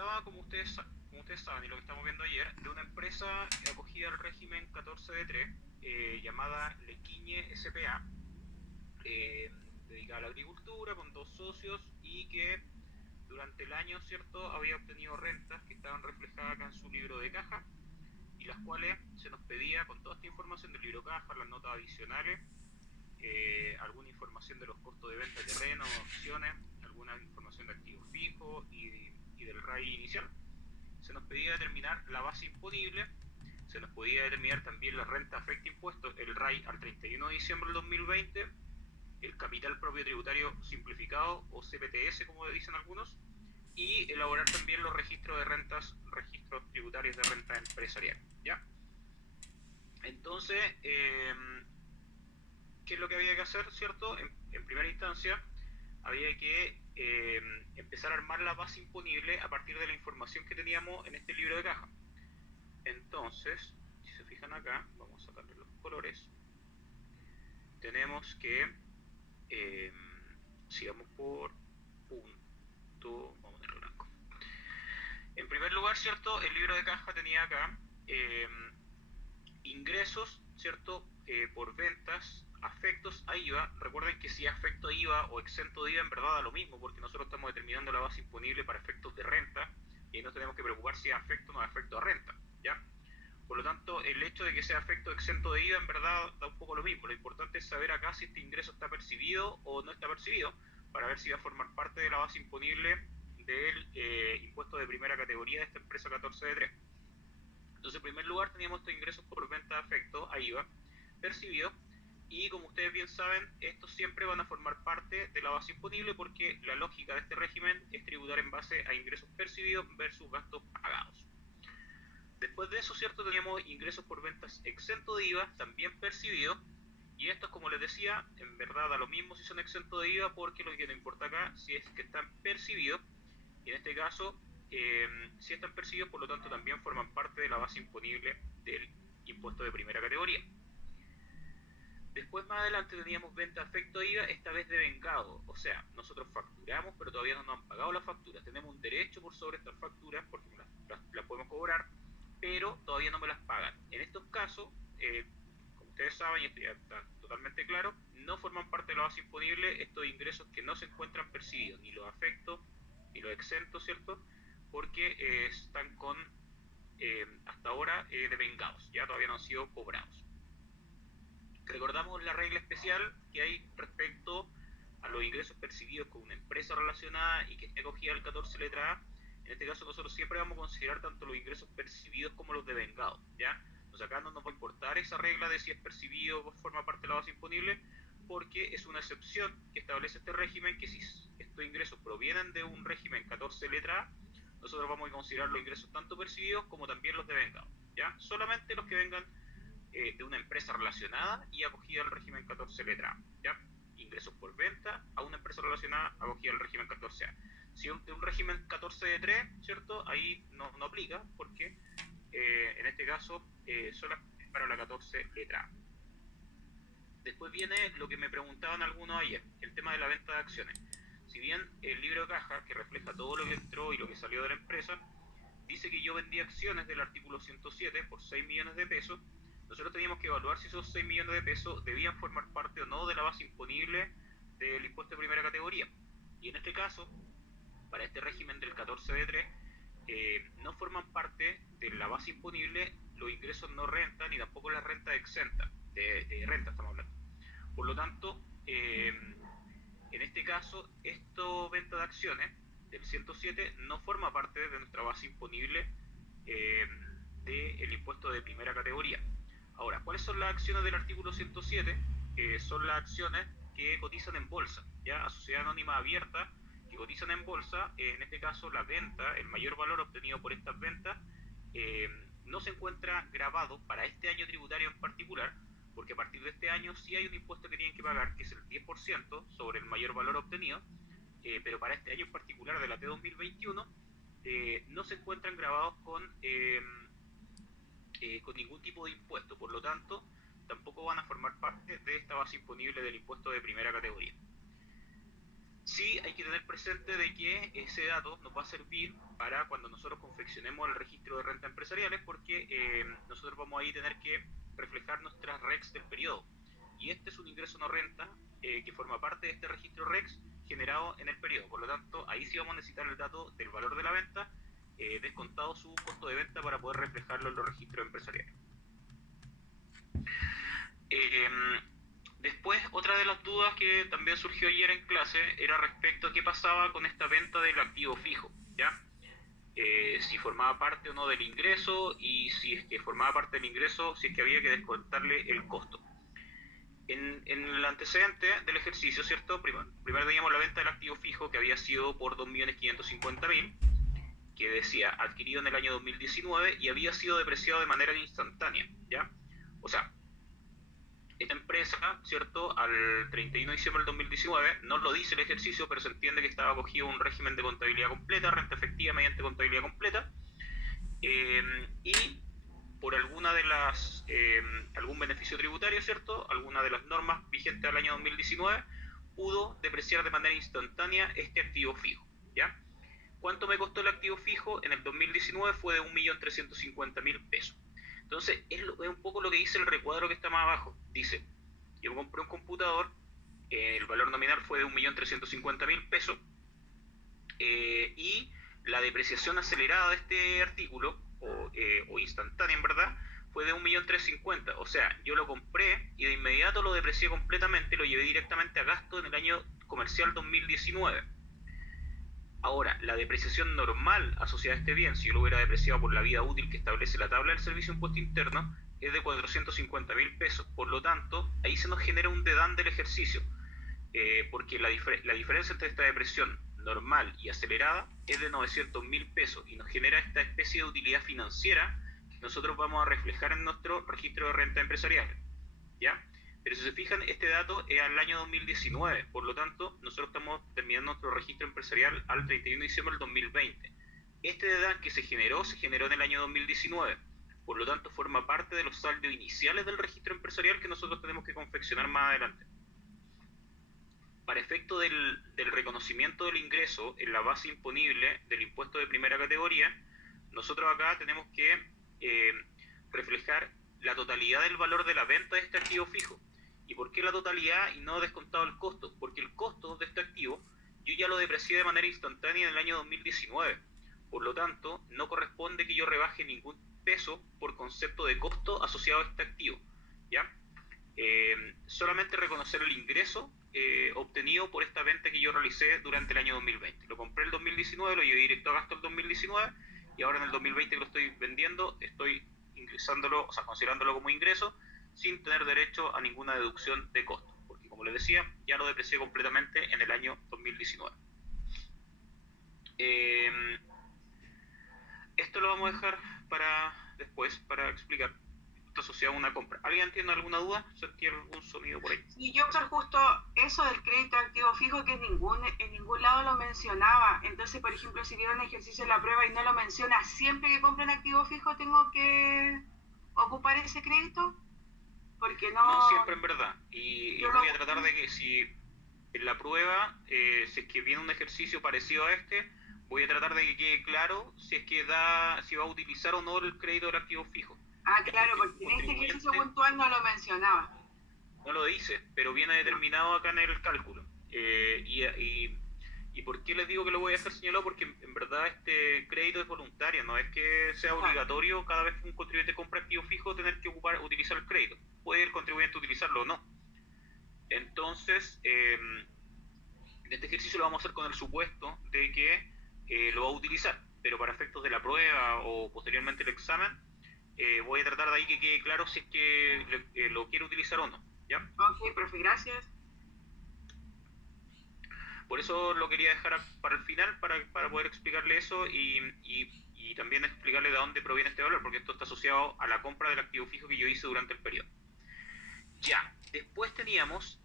trataba, como ustedes saben, y lo que estamos viendo ayer, de una empresa acogida al régimen 14 de 3, llamada Lequiñe S.p.A., eh, dedicada a la agricultura, con dos socios, y que durante el año, ¿cierto?, había obtenido rentas que estaban reflejadas acá en su libro de caja, y las cuales se nos pedía, con toda esta información del libro caja, las notas adicionales, alguna información de los costos de venta de terreno, opciones, alguna información de activos fijos y del RAI inicial. Se nos pedía determinar la base imponible, se nos podía determinar también la renta afecta impuestos, el RAI al 31 de diciembre del 2020, el capital propio tributario simplificado o CPTS como dicen algunos, y elaborar también los registros de rentas, registros tributarios de renta empresarial. ¿Ya? Entonces, ¿qué es lo que había que hacer, cierto? En primera instancia, había que empezar a armar la base imponible a partir de la información que teníamos en este libro de caja. Entonces, si se fijan acá, vamos a sacarle los colores, tenemos que, eh, si vamos por punto, vamos a ponerlo blanco. En primer lugar, ¿cierto? El libro de caja tenía acá ingresos, ¿cierto? Por ventas, afectos a IVA. Recuerden que si afecto a IVA o exento de IVA en verdad da lo mismo, porque nosotros estamos determinando la base imponible para efectos de renta y no tenemos que preocupar si es afecto o no es afecto a renta, ¿ya? Por lo tanto, el hecho de que sea afecto o exento de IVA en verdad da un poco lo mismo. Lo importante es saber acá si este ingreso está percibido o no está percibido, para ver si va a formar parte de la base imponible del impuesto de primera categoría de esta empresa 14 de 3. Entonces, en primer lugar, teníamos estos ingresos por venta de afecto a IVA percibido, y como ustedes bien saben, estos siempre van a formar parte de la base imponible porque la lógica de este régimen es tributar en base a ingresos percibidos versus gastos pagados. Después de eso, ¿cierto? Teníamos ingresos por ventas exentos de IVA, también percibidos, y estos, como les decía, en verdad da lo mismo si son exentos de IVA, porque lo que nos importa acá si es que están percibidos, y en este caso, si están percibidos, por lo tanto también forman parte de la base imponible del impuesto de primera categoría. Después, más adelante, teníamos venta afecto a IVA, esta vez de vengado. O sea, nosotros facturamos, pero todavía no nos han pagado las facturas. Tenemos un derecho por sobre estas facturas, porque las podemos cobrar, pero todavía no me las pagan. En estos casos, como ustedes saben, y esto ya está totalmente claro, no forman parte de la base imponible estos ingresos que no se encuentran percibidos, ni los afectos, ni los exentos, ¿cierto? Porque están con, hasta ahora, devengados, ya todavía no han sido cobrados. Recordamos la regla especial que hay respecto a los ingresos percibidos con una empresa relacionada y que esté acogida al 14 letra A. En este caso, nosotros siempre vamos a considerar tanto los ingresos percibidos como los devengados, ¿ya? Entonces acá no nos va a importar esa regla de si es percibido o forma parte de la base imponible, porque es una excepción que establece este régimen, que si estos ingresos provienen de un régimen 14 letra A, nosotros vamos a considerar los ingresos tanto percibidos como también los devengados, ¿ya? Solamente los que vengan de una empresa relacionada y acogida al régimen 14 letra A, ¿ya? Ingresos por venta a una empresa relacionada acogida al régimen 14A. Si es de un régimen 14 de 3, ¿cierto? Ahí no aplica porque en este caso solamente para la 14 letra A. Después viene lo que me preguntaban algunos ayer, el tema de la venta de acciones. Si bien el libro de caja, que refleja todo lo que entró y lo que salió de la empresa, dice que yo vendí acciones del artículo 107 por 6 millones de pesos, nosotros teníamos que evaluar si esos 6 millones de pesos debían formar parte o no de la base imponible del impuesto de primera categoría. Y en este caso, para este régimen del 14 de 3, no forman parte de la base imponible los ingresos no renta ni tampoco las rentas exentas, de renta estamos hablando. Por lo tanto, en este caso, esta venta de acciones del 107 no forma parte de nuestra base imponible eh, del impuesto de primera categoría. Ahora, ¿cuáles son las acciones del artículo 107? Son las acciones que cotizan en bolsa, ya a sociedad anónima abierta, que cotizan en bolsa. En este caso, la venta, el mayor valor obtenido por estas ventas, eh, no se encuentra grabado para este año tributario en particular, porque a partir de este año sí hay un impuesto que tienen que pagar, que es el 10% sobre el mayor valor obtenido, pero para este año en particular de la T2021 no se encuentran grabados con ningún tipo de impuesto, por lo tanto tampoco van a formar parte de esta base imponible del impuesto de primera categoría. sí hay que tener presente de que ese dato nos va a servir para cuando nosotros confeccionemos el registro de renta empresariales, porque nosotros vamos a ahí tener que reflejar nuestras RECs del periodo. Y este es un ingreso no renta que forma parte de este registro RECs generado en el periodo. Por lo tanto, ahí sí vamos a necesitar el dato del valor de la venta, descontado su costo de venta para poder reflejarlo en los registros empresariales. Después, otra de las dudas que también surgió ayer en clase era respecto a qué pasaba con esta venta del activo fijo, ¿ya? Si formaba parte o no del ingreso, y si es que formaba parte del ingreso, si es que había que descontarle el costo. En el antecedente del ejercicio, ¿cierto? Primero teníamos la venta del activo fijo, que había sido por 2.550.000, que decía adquirido en el año 2019 y había sido depreciado de manera instantánea, ¿ya? O sea, esta empresa, ¿cierto? Al 31 de diciembre del 2019, no lo dice el ejercicio, pero se entiende que estaba acogido un régimen de contabilidad completa, renta efectiva mediante contabilidad completa, y por alguna de las, algún beneficio tributario, ¿cierto? Alguna de las normas vigentes al año 2019, pudo depreciar de manera instantánea este activo fijo, ¿ya? ¿Cuánto me costó el activo fijo? En el 2019 fue de 1.350.000 pesos. Entonces, es un poco lo que dice el recuadro que está más abajo. Dice, yo compré un computador, el valor nominal fue de 1.350.000 pesos, y la depreciación acelerada de este artículo, o instantánea en verdad, fue de 1.350.000. O sea, yo lo compré y de inmediato lo deprecié completamente, lo llevé directamente a gasto en el año comercial 2019. Ahora, la depreciación normal asociada a este bien, si yo lo hubiera depreciado por la vida útil que establece la tabla del Servicio de Impuesto Interno, es de 450.000 pesos. Por lo tanto, ahí se nos genera un dedán del ejercicio, porque la diferencia entre esta depresión normal y acelerada es de 900.000 pesos y nos genera esta especie de utilidad financiera que nosotros vamos a reflejar en nuestro registro de renta empresarial, ¿ya? Pero si se fijan, este dato es al año 2019, por lo tanto, nosotros estamos terminando nuestro registro empresarial al 31 de diciembre del 2020. Este DEDAN que se generó en el año 2019, por lo tanto, forma parte de los saldos iniciales del registro empresarial que nosotros tenemos que confeccionar más adelante. Para efecto del reconocimiento del ingreso en la base imponible del impuesto de primera categoría, nosotros acá tenemos que reflejar la totalidad del valor de la venta de este activo fijo. ¿Y por qué la totalidad y no descontado el costo? Porque el costo de este activo yo ya lo deprecié de manera instantánea en el año 2019. Por lo tanto, no corresponde que yo rebaje ningún peso por concepto de costo asociado a este activo, ¿ya? Solamente reconocer el ingreso obtenido por esta venta que yo realicé durante el año 2020. Lo compré el 2019, lo llevé directo a gasto el 2019, y ahora en el 2020 que lo estoy vendiendo, estoy ingresándolo, o sea, considerándolo como ingreso, sin tener derecho a ninguna deducción de costo, porque como les decía, ya lo deprecié completamente en el año 2019. Esto lo vamos a dejar para después, para explicar. Esto asociado a una compra. ¿Alguien tiene alguna duda? ¿Sentí algún sonido por ahí? Y yo, justo eso del crédito activo fijo, que en ningún lado lo mencionaba. Entonces, por ejemplo, si quiero un ejercicio en la prueba y no lo menciona, siempre que compre un activo fijo tengo que ocupar ese crédito, porque no... No siempre en verdad. Y Yo voy a lo... tratar de que si en la prueba, si es que viene un ejercicio parecido a este, voy a tratar de que quede claro si es que si va a utilizar o no el crédito del activo fijo. Ah, Es claro, porque el porque en este ejercicio contribuyente puntual no lo mencionaba. no lo dice, pero viene Ya. determinado acá en el cálculo. ¿Y por qué les digo que lo voy a dejar señalado? Porque en verdad este crédito es voluntario, no es que sea Claro. obligatorio cada vez que un contribuyente compra activo fijo tener que utilizar el crédito. Puede el contribuyente utilizarlo o no. Entonces, en este ejercicio lo vamos a hacer con el supuesto de que lo va a utilizar, pero para efectos de la prueba o posteriormente el examen, voy a tratar de ahí que quede claro si es que lo quiere utilizar o no, ¿ya? Ok, profe, gracias. Por eso lo quería dejar para el final, para poder explicarle eso y también explicarle de dónde proviene este valor, porque esto está asociado a la compra del activo fijo que yo hice durante el periodo. Ya, después teníamos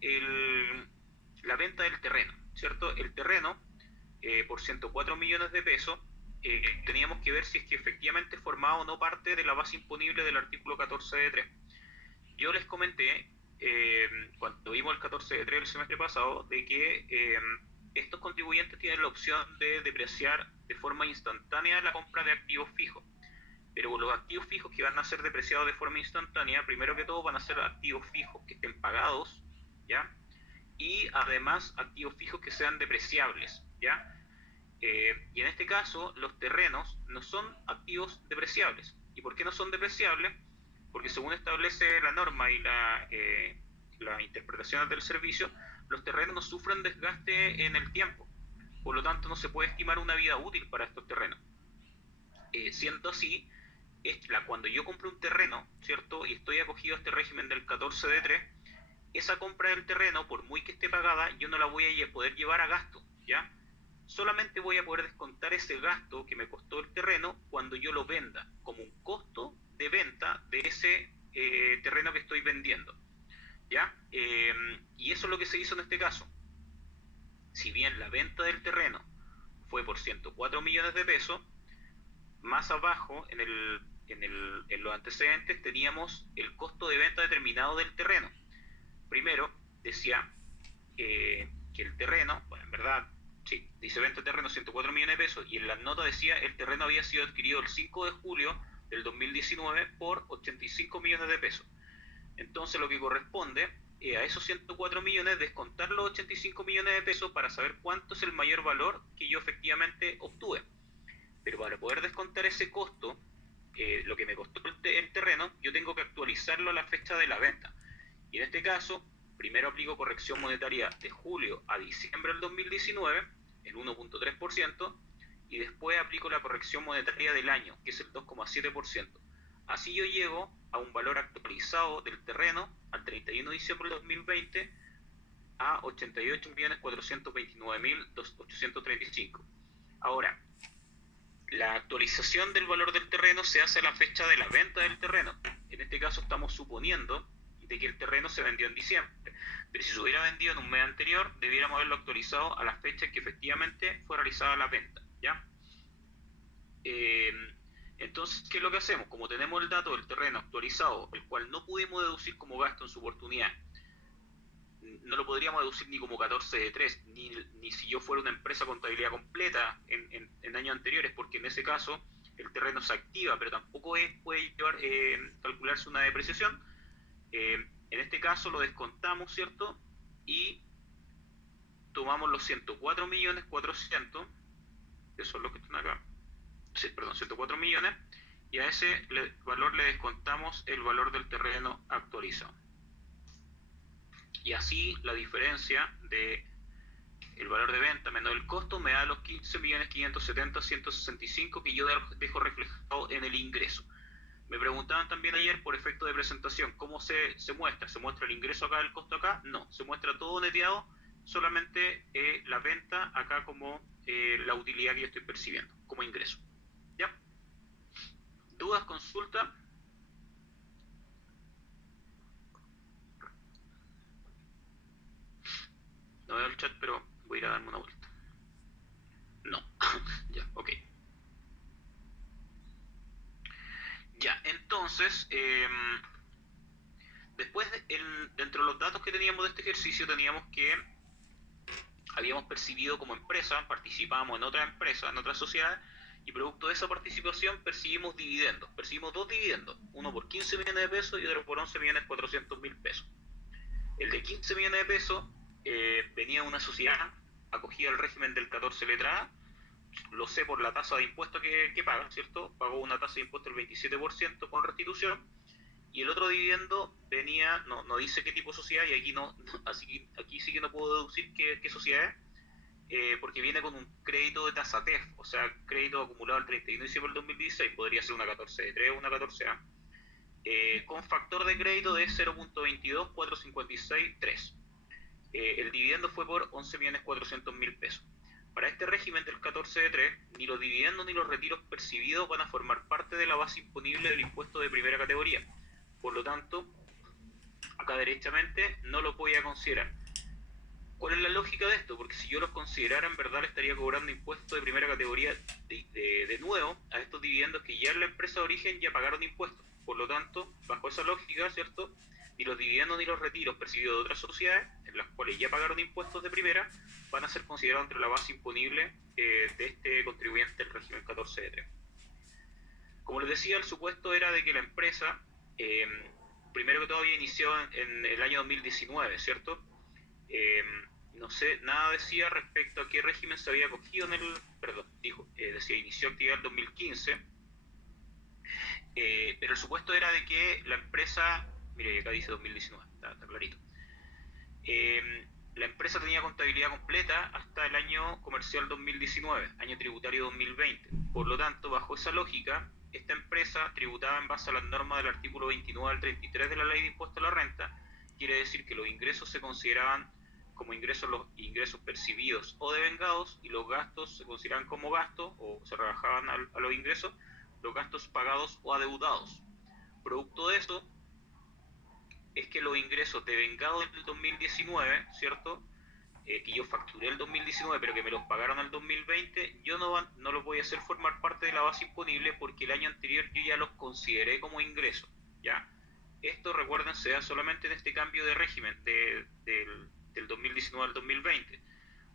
la venta del terreno, ¿cierto? El terreno, por 104 millones de pesos, teníamos que ver si es que efectivamente formaba o no parte de la base imponible del artículo 14 de 3. Yo les comenté, cuando vimos el 14 de 3 el semestre pasado, de que estos contribuyentes tienen la opción de depreciar de forma instantánea la compra de activos fijos. Pero los activos fijos que van a ser depreciados de forma instantánea, primero que todo van a ser activos fijos que estén pagados, ¿ya? Y además activos fijos que sean depreciables, ¿ya? Y en este caso, los terrenos no son activos depreciables. ¿Y por qué no son depreciables? Porque según establece la norma y la interpretación del servicio, los terrenos no sufren desgaste en el tiempo. Por lo tanto, no se puede estimar una vida útil para estos terrenos. Siendo así, cuando yo compro un terreno, ¿cierto? Y estoy acogido a este régimen del 14D3, esa compra del terreno, por muy que esté pagada, yo no la voy a poder llevar a gasto, ¿ya? Solamente voy a poder descontar ese gasto que me costó el terreno cuando yo lo venda, como un costo de venta de ese terreno que estoy vendiendo, ¿ya? Y eso es lo que se hizo en este caso. Si bien la venta del terreno fue por 104 millones de pesos, más abajo en los antecedentes teníamos el costo de venta determinado del terreno. Primero decía que el terreno, bueno, en verdad, sí, dice venta de terreno 104 millones de pesos, y en la nota decía el terreno había sido adquirido el 5 de julio del 2019 por 85 millones de pesos. Entonces lo que corresponde a esos 104 millones descontar los 85 millones de pesos para saber cuánto es el mayor valor que yo efectivamente obtuve. Pero para poder descontar ese costo, lo que me costó el terreno, yo tengo que actualizarlo a la fecha de la venta. Y en este caso, primero aplico corrección monetaria de julio a diciembre del 2019, el 1.3%, y después aplico la corrección monetaria del año, que es el 2.7%. Así yo llego a un valor actualizado del terreno al 31 de diciembre del 2020 a 88.429.835. Ahora, la actualización del valor del terreno se hace a la fecha de la venta del terreno. En este caso estamos suponiendo de que el terreno se vendió en diciembre. Pero si se hubiera vendido en un mes anterior, debiéramos haberlo actualizado a la fecha en que efectivamente fue realizada la venta, ¿ya? Entonces, ¿qué es lo que hacemos? Como tenemos el dato del terreno actualizado, el cual no pudimos deducir como gasto en su oportunidad, no lo podríamos deducir ni como 14D3, ni si yo fuera una empresa con contabilidad completa en años anteriores, porque en ese caso el terreno se activa, pero tampoco puede llevar, calcularse una depreciación. En este caso lo descontamos, ¿cierto? Y tomamos los 104 millones 400, que son los que están acá, sí, perdón, 104 millones, y a ese valor le descontamos el valor del terreno actualizado. Y así la diferencia de el valor de venta menos el costo me da los 15.570.165 que yo dejo reflejado en el ingreso. Me preguntaban también ayer por efecto de presentación, ¿cómo se muestra? ¿Se muestra el ingreso acá, el costo acá? No, se muestra todo neteado, solamente la venta acá como la utilidad que yo estoy percibiendo, como ingreso. ¿Ya? ¿Dudas, consulta? No veo el chat, pero voy a ir a darme una vuelta. No, ya, ok. Ya, entonces, después, dentro de los datos que teníamos de este ejercicio, teníamos que habíamos percibido como empresa, participábamos en otra empresa, en otra sociedad, y producto de esa participación percibimos dividendos. Percibimos dos dividendos, uno por 15 millones de pesos y otro por 11.400.000 pesos. El de 15 millones de pesos venía de una sociedad acogida al régimen del 14 letra A, lo sé por la tasa de impuesto que paga, ¿cierto? Pagó una tasa de impuesto del 27% con restitución, y el otro dividendo venía, no dice qué tipo de sociedad, y aquí aquí sí que no puedo deducir qué sociedad es, porque viene con un crédito de tasa TEF, o sea, crédito acumulado al 31 de diciembre del 2016, podría ser una 14D3 o una 14A, con factor de crédito de 0.22456.3. El dividendo fue por 11.400.000 pesos. Para este régimen del 14D3, ni los dividendos ni los retiros percibidos van a formar parte de la base imponible del impuesto de primera categoría. Por lo tanto, acá derechamente no lo voy a considerar. ¿Cuál es la lógica de esto? Porque si yo los considerara, en verdad le estaría cobrando impuestos de primera categoría de nuevo a estos dividendos que ya en la empresa de origen ya pagaron impuestos. Por lo tanto, bajo esa lógica, ¿cierto? ni los dividendos ni los retiros percibidos de otras sociedades, en las cuales ya pagaron impuestos de primera, van a ser considerados entre la base imponible de este contribuyente del régimen 14 de 3. Como les decía, el supuesto era de que la empresa, primero que todo, había iniciado en el año 2019, ¿cierto? No sé, nada decía respecto a qué régimen se había acogido en el, perdón, decía inició actividad en 2015, pero el supuesto era de que la empresa, mire, acá dice 2019, está clarito, la empresa tenía contabilidad completa hasta el año comercial 2019, año tributario 2020. Por lo tanto, bajo esa lógica, esta empresa tributaba en base a las normas del artículo 29 al 33 de la Ley de Impuesto a la Renta. Quiere decir que los ingresos se consideraban como ingresos los ingresos percibidos o devengados, y los gastos se consideraban como gastos o se rebajaban a los ingresos los gastos pagados o adeudados. Producto de eso es que los ingresos devengados del 2019, ¿cierto? Que yo facturé el 2019 pero que me los pagaron el 2020, yo no los voy a hacer formar parte de la base imponible porque el año anterior yo ya los consideré como ingreso, ¿ya? Esto, recuerden, se da solamente en este cambio de régimen del 2019 al 2020,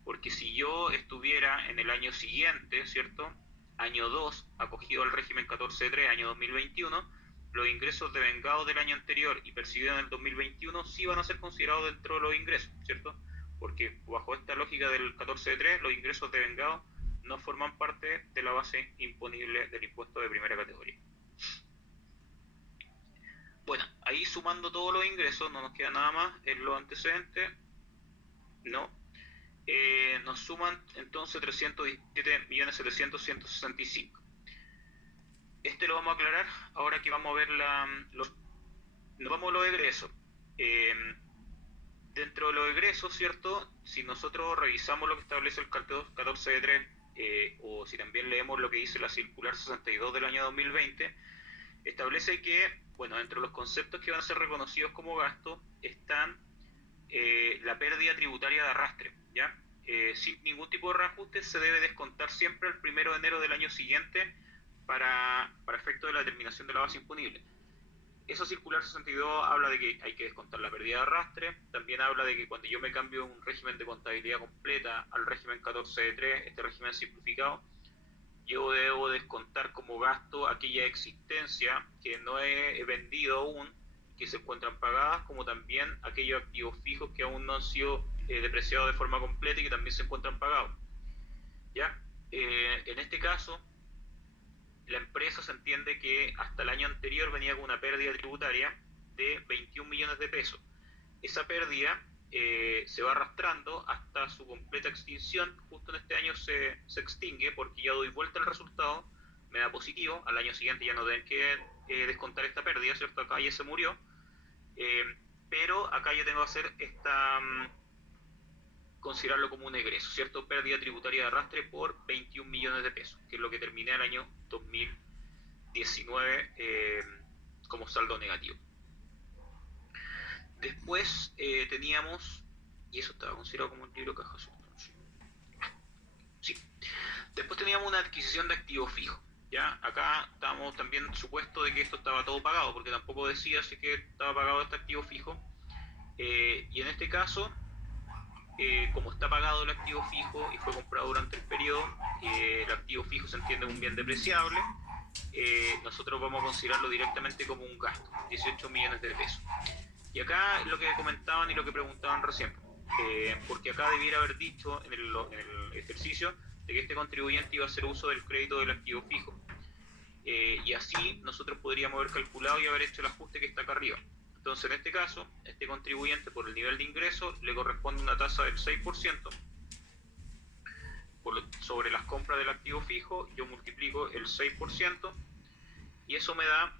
porque si yo estuviera en el año siguiente, ¿cierto? Año 2, acogido al régimen 14.3, año 2021, los ingresos devengados del año anterior y percibidos en el 2021 sí van a ser considerados dentro de los ingresos, ¿cierto? Porque bajo esta lógica del 14.3, los ingresos devengados no forman parte de la base imponible del impuesto de primera categoría. Bueno, ahí sumando todos los ingresos, no nos queda nada más en los antecedentes, no. Nos suman entonces 317.700.165. Este lo vamos a aclarar ahora que vamos a ver nos vamos a los egresos. Dentro de los egresos, ¿cierto? Si nosotros revisamos lo que establece el 14 de 3, o si también leemos lo que dice la circular 62 del año 2020, establece que, bueno, entre los conceptos que van a ser reconocidos como gasto están la pérdida tributaria de arrastre, ¿ya? Sin ningún tipo de reajuste se debe descontar siempre el 1 de enero del año siguiente para efecto de la determinación de la base imponible. Esa circular 62 habla de que hay que descontar la pérdida de arrastre, también habla de que cuando yo me cambio un régimen de contabilidad completa al régimen 14 de 3, este régimen simplificado, yo debo descontar como gasto aquella existencia que no he vendido aún, que se encuentran pagadas, como también aquellos activos fijos que aún no han sido depreciados de forma completa y que también se encuentran pagados. ¿Ya? En este caso, la empresa se entiende que hasta el año anterior venía con una pérdida tributaria de 21 millones de pesos. Esa pérdida se va arrastrando hasta su completa extinción. Justo en este año se extingue porque ya doy vuelta al resultado, me da positivo, al año siguiente ya no deben que descontar esta pérdida, ¿cierto? Acá ya se murió, pero acá yo tengo que hacer considerarlo como un egreso, ¿cierto? Pérdida tributaria de arrastre por 21 millones de pesos, que es lo que terminé el año 2019 como saldo negativo. Después teníamos, y eso estaba considerado como un libro caja, ¿cierto? Sí. Después teníamos una adquisición de activo fijo, ¿ya? Acá estábamos también supuesto de que esto estaba todo pagado, porque tampoco decía si que estaba pagado este activo fijo, y en este caso, como está pagado el activo fijo y fue comprado durante el periodo, el activo fijo se entiende un bien depreciable, nosotros vamos a considerarlo directamente como un gasto, 18 millones de pesos. Y acá es lo que comentaban y lo que preguntaban recién, porque acá debiera haber dicho en el ejercicio de que este contribuyente iba a hacer uso del crédito del activo fijo. Y así nosotros podríamos haber calculado y haber hecho el ajuste que está acá arriba. Entonces, en este caso, este contribuyente, por el nivel de ingreso, le corresponde una tasa del 6% sobre las compras del activo fijo. Yo multiplico el 6% y eso me da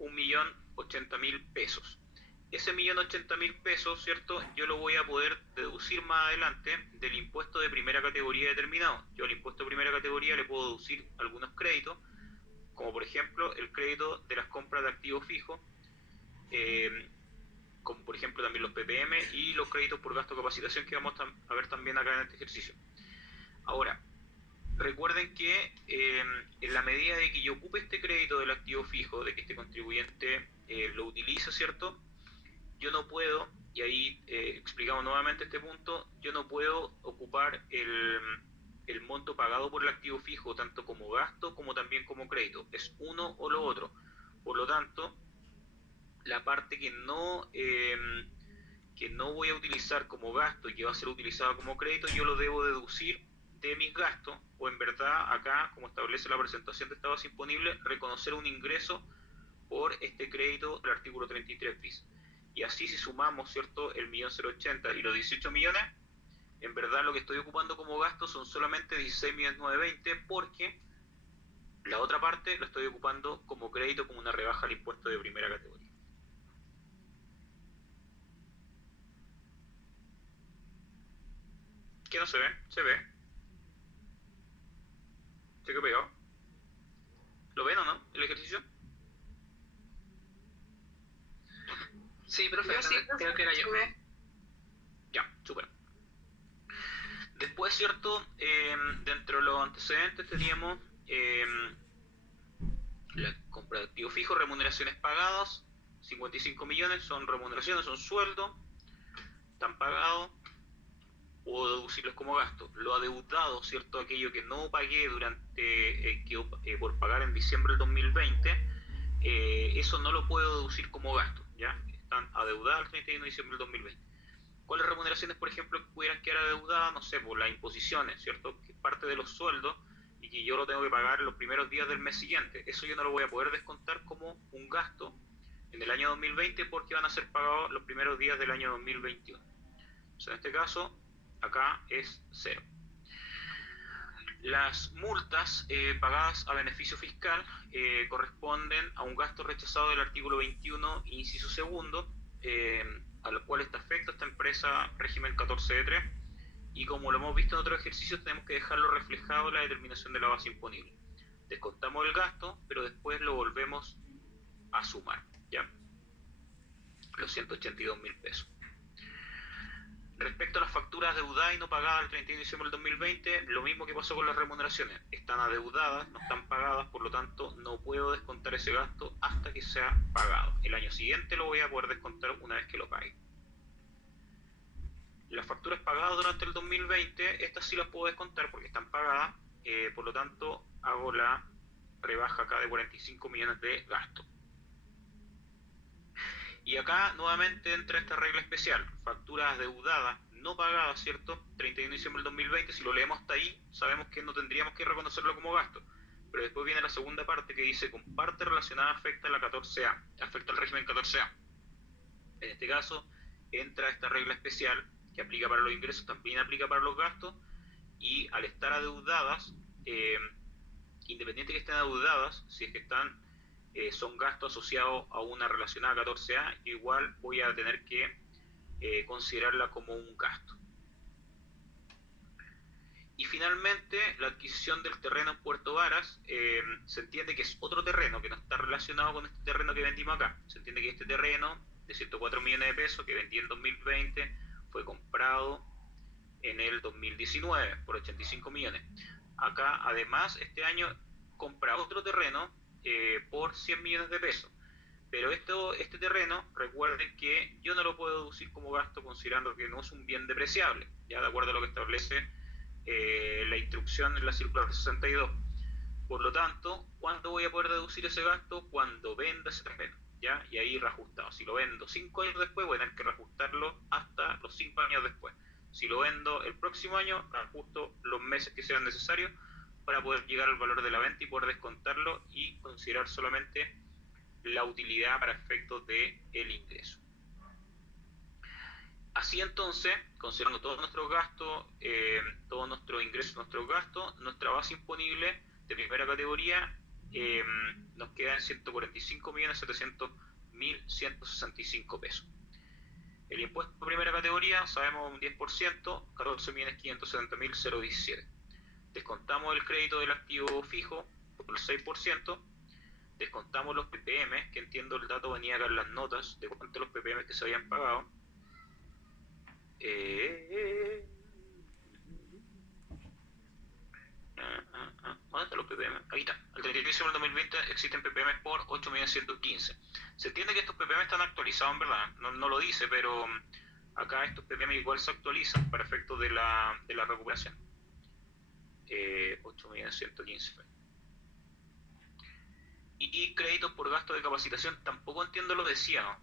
1.080.000 pesos. Ese 1.080.000 pesos, ¿cierto? Yo lo voy a poder deducir más adelante del impuesto de primera categoría determinado. Yo al impuesto de primera categoría le puedo deducir algunos créditos, como por ejemplo el crédito de las compras de activo fijo, como por ejemplo también los PPM y los créditos por gasto de capacitación que vamos a ver también acá en este ejercicio. Ahora, recuerden que en la medida de que yo ocupe este crédito del activo fijo, de que este contribuyente lo utilice, ¿cierto? yo no puedo, y ahí explicamos nuevamente este punto, yo no puedo ocupar el monto pagado por el activo fijo tanto como gasto como también como crédito. Es uno o lo otro. Por lo tanto, la parte que no voy a utilizar como gasto y que va a ser utilizada como crédito, yo lo debo deducir de mis gastos, o en verdad acá, como establece la presentación de esta base imponible, reconocer un ingreso por este crédito del artículo 33 bis. Y así si sumamos, ¿cierto?, el 1.080.000 y los 18 millones, en verdad lo que estoy ocupando como gasto son solamente 16.920.000 porque la otra parte lo estoy ocupando como crédito, como una rebaja al impuesto de primera categoría. ¿Qué no se ve? Se ve. ¿Se quedó pegado? ¿Lo ven o no? ¿El ejercicio? Sí, profe, Yo sí, creo que era yo. Ya, súper. Después, ¿cierto? Dentro de los antecedentes teníamos la compra de activo fijo, remuneraciones pagadas, 55 millones, son remuneraciones, son sueldos, están pagados, puedo deducirlos como gasto. Lo adeudado, ¿cierto? Aquello que no pagué durante, por pagar en diciembre del 2020, eso no lo puedo deducir como gasto, ¿ya? Están adeudadas el 31 de diciembre del 2020. ¿Cuáles remuneraciones, por ejemplo, que pudieran quedar adeudadas? No sé, por las imposiciones, ¿cierto? Que es parte de los sueldos y que yo lo tengo que pagar en los primeros días del mes siguiente. Eso yo no lo voy a poder descontar como un gasto en el año 2020 porque van a ser pagados los primeros días del año 2021. Entonces, en este caso, acá es cero. Las multas pagadas a beneficio fiscal corresponden a un gasto rechazado del artículo 21, inciso segundo, a lo cual está afecto esta empresa régimen 14 de 3, y como lo hemos visto en otros ejercicios, tenemos que dejarlo reflejado en la determinación de la base imponible. Descontamos el gasto, pero después lo volvemos a sumar, ¿ya? Los 182.000 pesos. Respecto a las facturas adeudadas y no pagadas el 31 de diciembre del 2020, lo mismo que pasó con las remuneraciones. Están adeudadas, no están pagadas, por lo tanto no puedo descontar ese gasto hasta que sea pagado. El año siguiente lo voy a poder descontar una vez que lo pague. Las facturas pagadas durante el 2020, estas sí las puedo descontar porque están pagadas, por lo tanto hago la rebaja acá de 45 millones de gasto. Y acá nuevamente entra esta regla especial, facturas adeudadas, no pagadas, ¿cierto? 31 de diciembre del 2020, si lo leemos hasta ahí, sabemos que no tendríamos que reconocerlo como gasto. Pero después viene la segunda parte que dice, con parte relacionada afecta a la 14A, afecta al régimen 14A. En este caso, entra esta regla especial que aplica para los ingresos, también aplica para los gastos, y al estar adeudadas, independiente que estén adeudadas, si es que están son gastos asociados a una relacionada 14A, yo igual voy a tener que considerarla como un gasto. Y finalmente, la adquisición del terreno en Puerto Varas, se entiende que es otro terreno que no está relacionado con este terreno que vendimos acá. Se entiende que este terreno de 104 millones de pesos que vendí en 2020 fue comprado en el 2019 por 85 millones. Acá, además, este año compra otro terreno por 100 millones de pesos. Pero este terreno, recuerden que yo no lo puedo deducir como gasto considerando que no es un bien depreciable, ya de acuerdo a lo que establece la instrucción en la circular 62. Por lo tanto, ¿cuándo voy a poder deducir ese gasto? Cuando venda ese terreno, ¿ya? Y ahí reajustado. Si lo vendo 5 años después, voy a tener que reajustarlo hasta los 5 años después. Si lo vendo el próximo año, reajusto los meses que sean necesarios para poder llegar al valor de la venta y poder descontarlo y considerar solamente la utilidad para efectos del ingreso. Así entonces, considerando todos nuestros gastos, todos nuestros ingresos, nuestros gastos, nuestra base imponible de primera categoría nos queda en 145.700.165 pesos. El impuesto de primera categoría, sabemos un 10%, 14.570.017. Descontamos el crédito del activo fijo por el 6%, descontamos los ppm, que entiendo el dato venía acá en las notas de cuántos los ppm que se habían pagado. ¿Dónde están los ppm? Ahí está, el 31 de diciembre del 2020 existen PPM por 8.115. Se entiende que estos PPM están actualizados, en verdad, no lo dice, pero acá estos PPM igual se actualizan para efectos de la recuperación. 8.115. Y créditos por gasto de capacitación, tampoco entiendo lo decía, ¿no?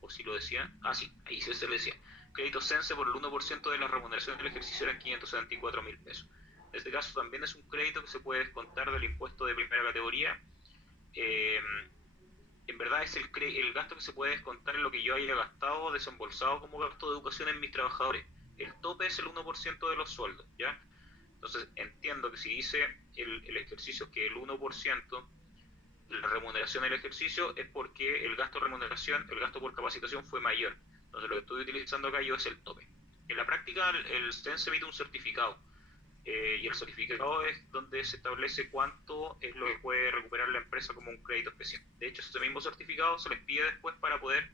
O si lo decía. Ah, sí, ahí sí se lo decía. Créditos CENSE por el 1% de la remuneración del ejercicio eran 574.000 pesos. En este caso también es un crédito que se puede descontar del impuesto de primera categoría. En verdad es el gasto que se puede descontar en lo que yo haya gastado o desembolsado como gasto de educación en mis trabajadores. El tope es el 1% de los sueldos, ¿ya? Entonces entiendo que si dice el ejercicio que el 1% la remuneración del ejercicio es porque el gasto de remuneración, el gasto por capacitación fue mayor. Entonces lo que estoy utilizando acá yo es el tope. En la práctica el CENSE emite un certificado y el certificado es donde se establece cuánto es lo que puede recuperar la empresa como un crédito especial. De hecho, ese mismo certificado se les pide después para poder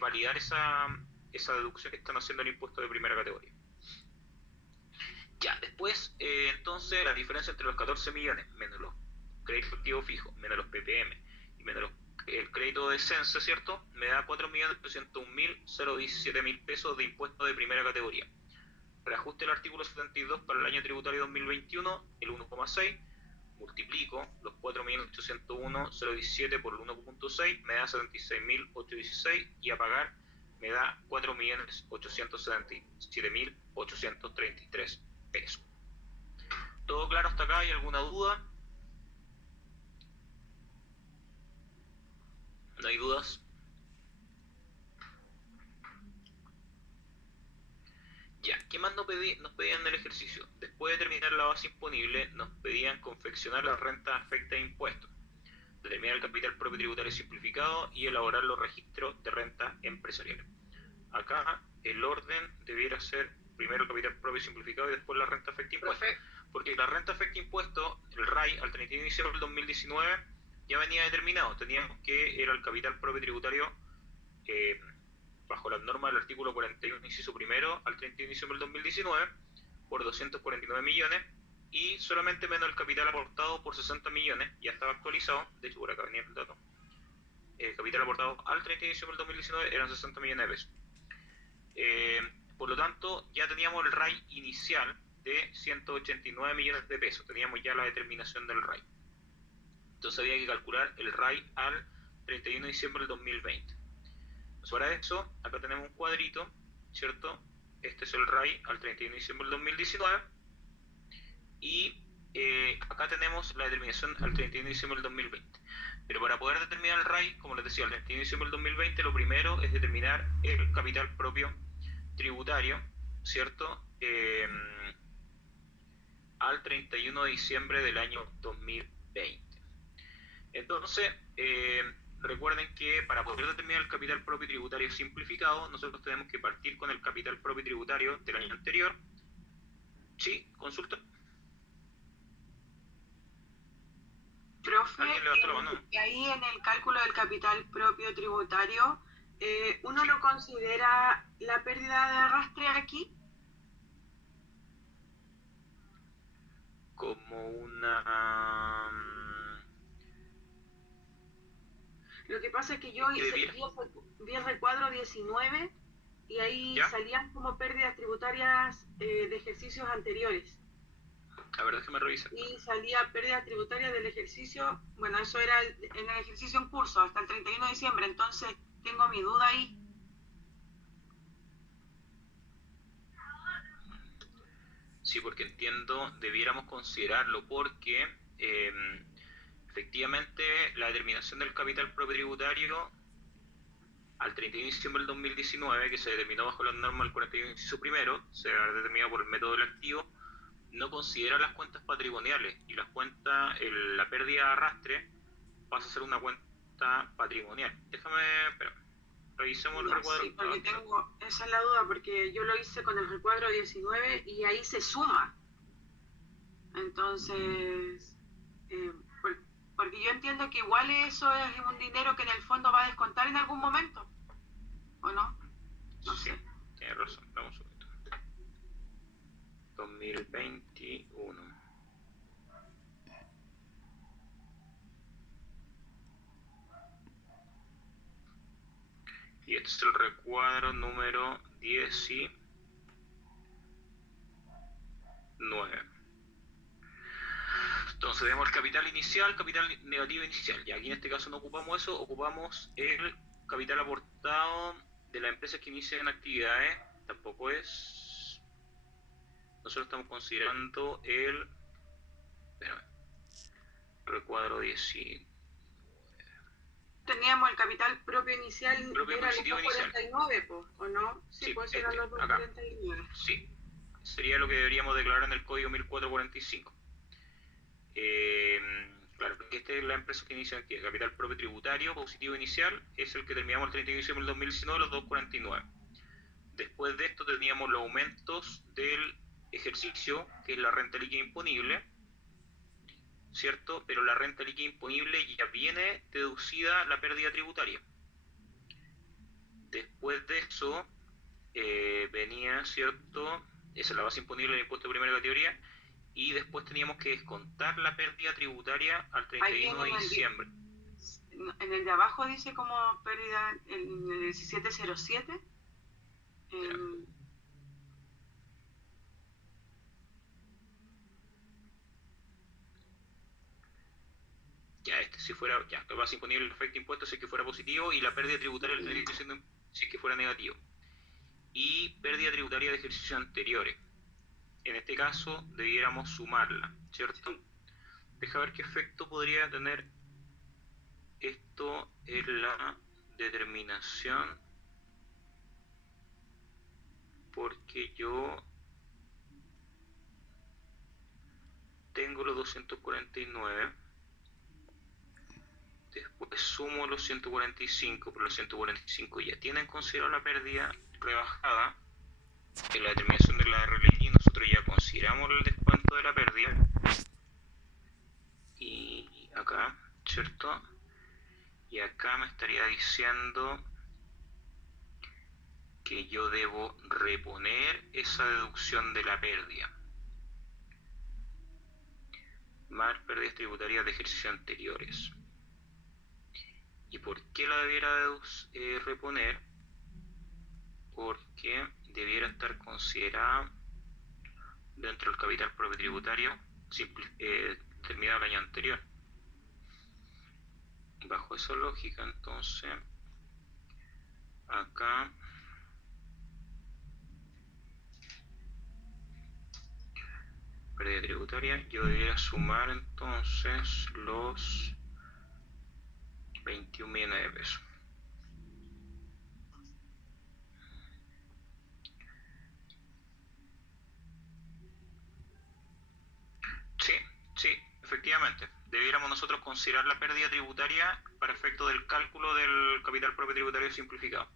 validar esa deducción que están haciendo el impuesto de primera categoría. Ya, después, entonces, la diferencia entre los 14 millones menos los créditos activos fijos, menos los PPM y menos el crédito de CENSE, ¿cierto? Me da 4.301.017.000 pesos de impuesto de primera categoría. Reajuste el artículo 72 para el año tributario 2021, el 1,6, multiplico los 4.801.017 por el 1,6, me da 76.816 y a pagar me da 4.877.833 pesos. ¿Todo claro hasta acá? ¿Hay alguna duda? ¿No hay dudas? Ya, ¿qué más nos pedían en el ejercicio? Después de terminar la base imponible, nos pedían confeccionar las rentas afectas a impuestos, determinar el capital propio tributario simplificado y elaborar los registros de renta empresariales. Acá el orden debiera ser primero el capital propio simplificado y después la renta afecta a impuestos. Porque la renta afecta a impuestos, el RAI, al 31 de diciembre del 2019 ya venía determinado. Teníamos que era el capital propio tributario bajo las normas del artículo 41, inciso primero, al 31 de diciembre del 2019, por 249 millones, y solamente menos el capital aportado por 60 millones, ya estaba actualizado, de hecho por acá venía el dato, el capital aportado al 31 de diciembre del 2019 eran 60 millones de pesos. Por lo tanto, ya teníamos el RAI inicial de 189 millones de pesos, teníamos ya la determinación del RAI. Entonces había que calcular el RAI al 31 de diciembre del 2020. Para eso, acá tenemos un cuadrito, ¿cierto? Este es el RAI al 31 de diciembre del 2019 y acá tenemos la determinación al 31 de diciembre del 2020. Pero para poder determinar el RAI, como les decía, al 31 de diciembre del 2020, lo primero es determinar el capital propio tributario, ¿cierto? Al 31 de diciembre del año 2020. Entonces, recuerden que para poder determinar el capital propio tributario simplificado, nosotros tenemos que partir con el capital propio tributario del año anterior. ¿Sí? ¿Consulta? Profe, y ahí en el cálculo del capital propio tributario, ¿uno no considera la pérdida de arrastre aquí? Como una... Lo que pasa es que yo vi el recuadro 19 y ahí ¿ya? salían como pérdidas tributarias de ejercicios anteriores. A ver, déjame revisar. Y salía pérdida tributaria del ejercicio, bueno, eso era en el ejercicio en curso, hasta el 31 de diciembre, entonces tengo mi duda ahí. Sí, porque entiendo, debiéramos considerarlo porque efectivamente la determinación del capital propio tributario al 31 de diciembre del 2019, que se determinó bajo las normas del 41 inciso primero, se ha determinado por el método del activo, no considera las cuentas patrimoniales y las cuentas, la pérdida de arrastre pasa a ser una cuenta patrimonial. Déjame, espera, revisemos el recuadro. Sí, porque esa es la duda, porque yo lo hice con el recuadro 19 y ahí se suma. Entonces, porque yo entiendo que igual eso es un dinero que en el fondo va a descontar en algún momento, ¿o no? No Sí, sé. tienes razón, vamos un momento. 2021. Y este es el recuadro número 19. Entonces vemos el capital inicial, capital negativo inicial. Y aquí en este caso no ocupamos eso, ocupamos el capital aportado de las empresas que inician actividades. Tampoco es... Nosotros estamos considerando el... Espérame. Recuadro 19. Teníamos el capital propio inicial, Propio era los positivo inicial. 249, pues, ¿o no? Sí, pues eran los acá. 249. Sí. Sería lo que deberíamos declarar en el código 1445. Claro, porque esta es la empresa que inicia aquí. El capital propio tributario positivo inicial es el que terminamos el 31 de diciembre del 2019, los 249. Después de esto teníamos los aumentos del ejercicio, que es la renta líquida imponible, ¿cierto? Pero la renta líquida imponible ya viene deducida la pérdida tributaria. Después de eso venía, ¿cierto? Esa es la base imponible del impuesto de primera categoría. Y después teníamos que descontar la pérdida tributaria al 31 de diciembre. En el de abajo dice como pérdida en el 1707. Ya, si fuera, ya, la base imponible el efecto impuesto si es que fuera positivo y la pérdida tributaria del 31 si es que fuera negativo. Y pérdida tributaria de ejercicios anteriores. En este caso debiéramos sumarla, ¿cierto? Deja ver qué efecto podría tener esto en la determinación, porque yo tengo los 249, después sumo los 145, pero los 145 ya tienen considerado la pérdida rebajada en la determinación de la RLI. Nosotros ya consideramos el descuento de la pérdida y acá, ¿cierto? Y acá me estaría diciendo que yo debo reponer esa deducción de la pérdida más pérdidas tributarias de ejercicios anteriores. ¿Y por qué la debiera reponer? Porque debiera estar considerada dentro del capital propio tributario terminado el año anterior. Bajo esa lógica, entonces, acá pérdida tributaria, yo debiera sumar entonces los 21 millones de pesos. Sí, efectivamente. Debiéramos nosotros considerar la pérdida tributaria para efecto del cálculo del capital propio tributario simplificado,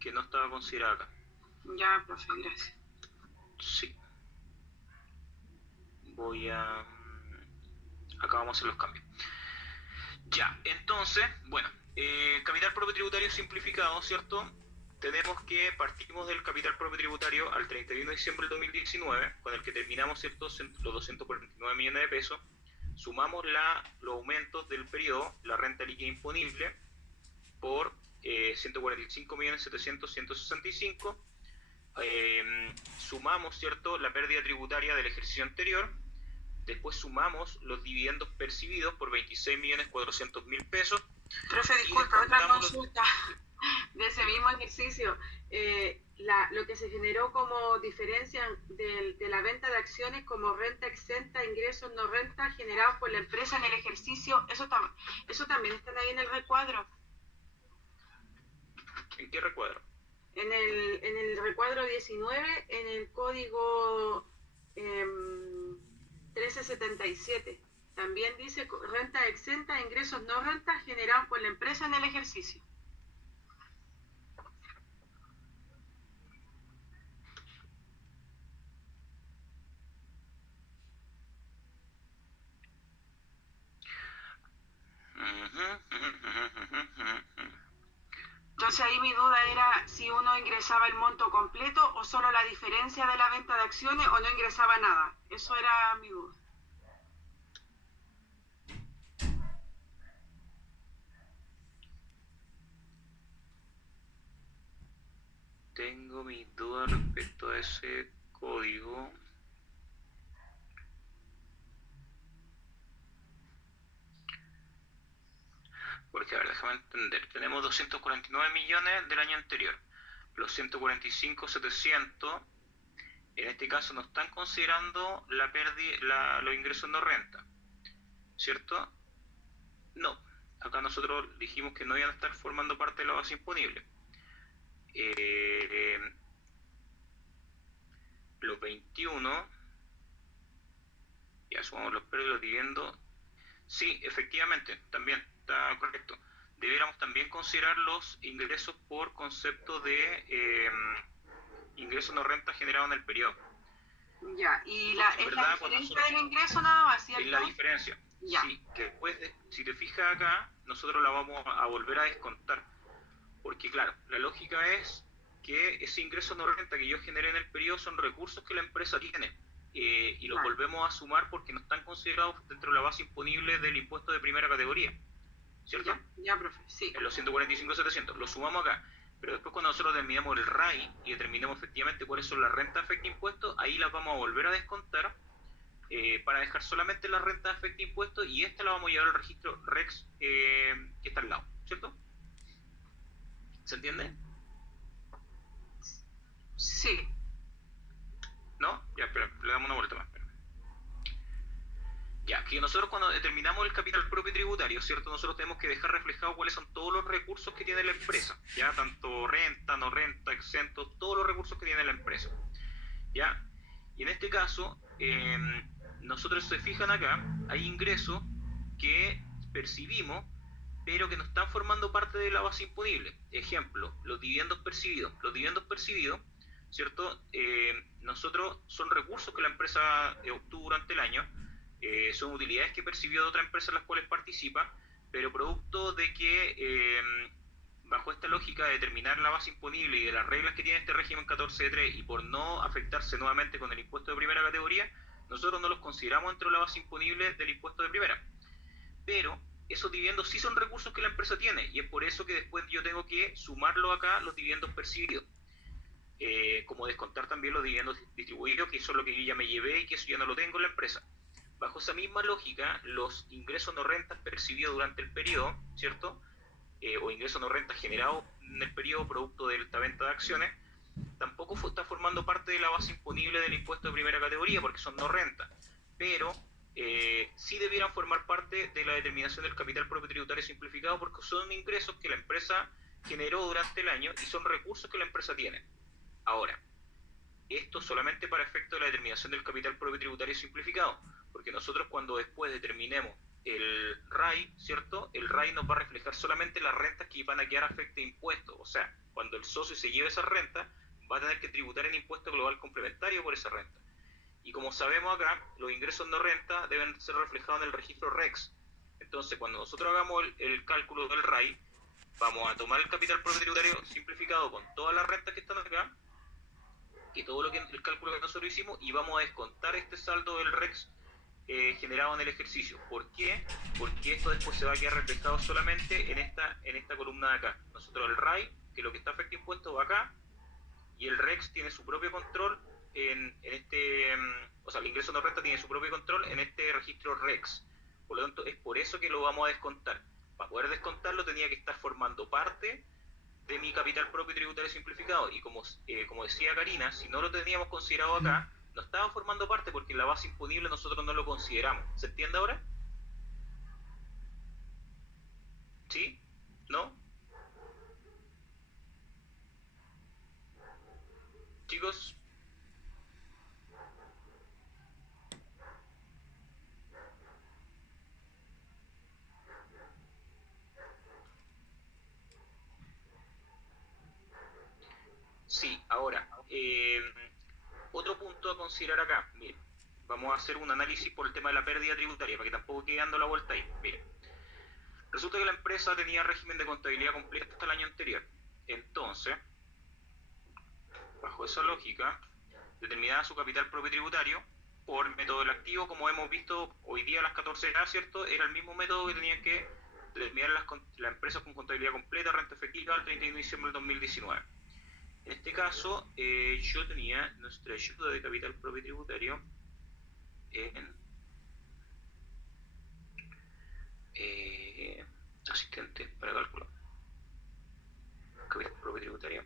que no estaba considerada acá. Ya, profe, gracias. Sí. Acá vamos a hacer los cambios. Ya, entonces, bueno, capital propio tributario simplificado, ¿cierto? Tenemos que partimos del capital propio tributario al 31 de diciembre del 2019, con el que terminamos, ¿cierto?, los 249 millones de pesos. Sumamos los aumentos del periodo, la renta líquida imponible, por 145.700.165. Sumamos, ¿cierto?, la pérdida tributaria del ejercicio anterior. Después sumamos los dividendos percibidos por 26.400.000 pesos. Profe, disculpa, otra consulta de ese mismo ejercicio. Lo que se generó como diferencia de la venta de acciones como renta exenta, ingresos no renta generados por la empresa en el ejercicio, eso también está ahí en el recuadro. ¿En qué recuadro? En el recuadro 19, en el código 1377. También dice renta exenta, ingresos no renta generados por la empresa en el ejercicio. Entonces ahí mi duda era si uno ingresaba el monto completo o solo la diferencia de la venta de acciones o no ingresaba nada. Eso era mi duda. tengo mis dudas respecto a ese código. Porque, a ver, déjame entender. Tenemos 249 millones del año anterior. Los 145.700, en este caso no están considerando la pérdida, los ingresos no renta, ¿cierto? No. Acá nosotros dijimos que no iban a estar formando parte de la base imponible. Los 21, ya sumamos los pérdidas y los dividendos. Sí, efectivamente, también está correcto. Debiéramos también considerar los ingresos por concepto de ingresos no renta generados en el periodo. Ya, y Porque, es la ¿verdad? diferencia del ingreso nada más, ¿cierto? Es la diferencia. Ya. Sí, que después, si te fijas acá, nosotros la vamos a volver a descontar. Porque claro, la lógica es que ese ingreso no renta que yo generé en el periodo son recursos que la empresa tiene. Y los volvemos a sumar porque no están considerados dentro de la base imponible del impuesto de primera categoría, ¿cierto? Ya, profe, sí. En los 145.700, lo sumamos acá. Pero después cuando nosotros terminamos el RAI y determinemos efectivamente cuáles son las rentas afecta impuestos, ahí las vamos a volver a descontar para dejar solamente las rentas afecta impuestos y esta la vamos a llevar al registro REX que está al lado, ¿cierto? ¿Se entiende? Sí. ¿No? Ya, espera, le damos una vuelta más. Espera. Ya, que nosotros cuando determinamos el capital propio tributario, ¿cierto? Nosotros tenemos que dejar reflejado cuáles son todos los recursos que tiene la empresa, ¿ya? Tanto renta, no renta, exentos, todos los recursos que tiene la empresa, ¿ya? Y en este caso, nosotros se fijan acá, hay ingresos que percibimos, pero que no están formando parte de la base imponible. Ejemplo, los dividendos percibidos. Los dividendos percibidos, ¿cierto? Nosotros son recursos que la empresa obtuvo durante el año, son utilidades que percibió de otra empresa en las cuales participa, pero producto de que bajo esta lógica de determinar la base imponible y de las reglas que tiene este régimen 14.3 y por no afectarse nuevamente con el impuesto de primera categoría, nosotros no los consideramos dentro de la base imponible del impuesto de primera. Pero esos dividendos sí son recursos que la empresa tiene y es por eso que después yo tengo que sumarlo acá los dividendos percibidos. Como descontar también los dividendos distribuidos, que eso es lo que yo ya me llevé y que eso ya no lo tengo en la empresa. Bajo esa misma lógica, los ingresos no rentas percibidos durante el periodo, ¿cierto? O ingresos no rentas generados en el periodo producto de esta venta de acciones, tampoco está formando parte de la base imponible del impuesto de primera categoría porque son no rentas, pero sí debieran formar parte de la determinación del capital propio tributario simplificado porque son ingresos que la empresa generó durante el año y son recursos que la empresa tiene. Ahora, esto solamente para efecto de la determinación del capital propio tributario simplificado, porque nosotros cuando después determinemos el RAI, ¿cierto? El RAI nos va a reflejar solamente las rentas que van a quedar afecto a impuestos, o sea, cuando el socio se lleve esa renta, va a tener que tributar en impuesto global complementario por esa renta. Y como sabemos acá, los ingresos no renta deben ser reflejados en el registro REX. Entonces, cuando nosotros hagamos el cálculo del RAI, vamos a tomar el capital propio tributario simplificado con todas las rentas que están acá, y todo lo que el cálculo que nosotros hicimos, y vamos a descontar este saldo del REX generado en el ejercicio. ¿Por qué? Porque esto después se va a quedar reflejado solamente en esta columna de acá. Nosotros el RAI, que lo que está afecto a impuestos va acá, y el REX tiene su propio control en este, o sea, el ingreso no renta tiene su propio control en este registro REX. Por lo tanto, es por eso que lo vamos a descontar. Para poder descontarlo tenía que estar formando parte de mi capital propio tributario simplificado. Y como decía Karina, si no lo teníamos considerado acá, no estaba formando parte porque en la base imponible nosotros no lo consideramos. ¿Se entiende ahora? ¿Sí? ¿No? Chicos, sí, ahora, otro punto a considerar acá, miren, vamos a hacer un análisis por el tema de la pérdida tributaria, para que tampoco quede dando la vuelta ahí. Miren, resulta que la empresa tenía régimen de contabilidad completo hasta el año anterior. Entonces, bajo esa lógica, determinaba su capital propio tributario por método del activo, como hemos visto hoy día a las 14 horas, ¿cierto? Era el mismo método que tenían que determinar las empresas con contabilidad completa, renta efectiva, al 31 de diciembre del 2019. En este caso, yo tenía nuestra ayuda de capital propio tributario en asistente para cálculo. Capital propio tributario.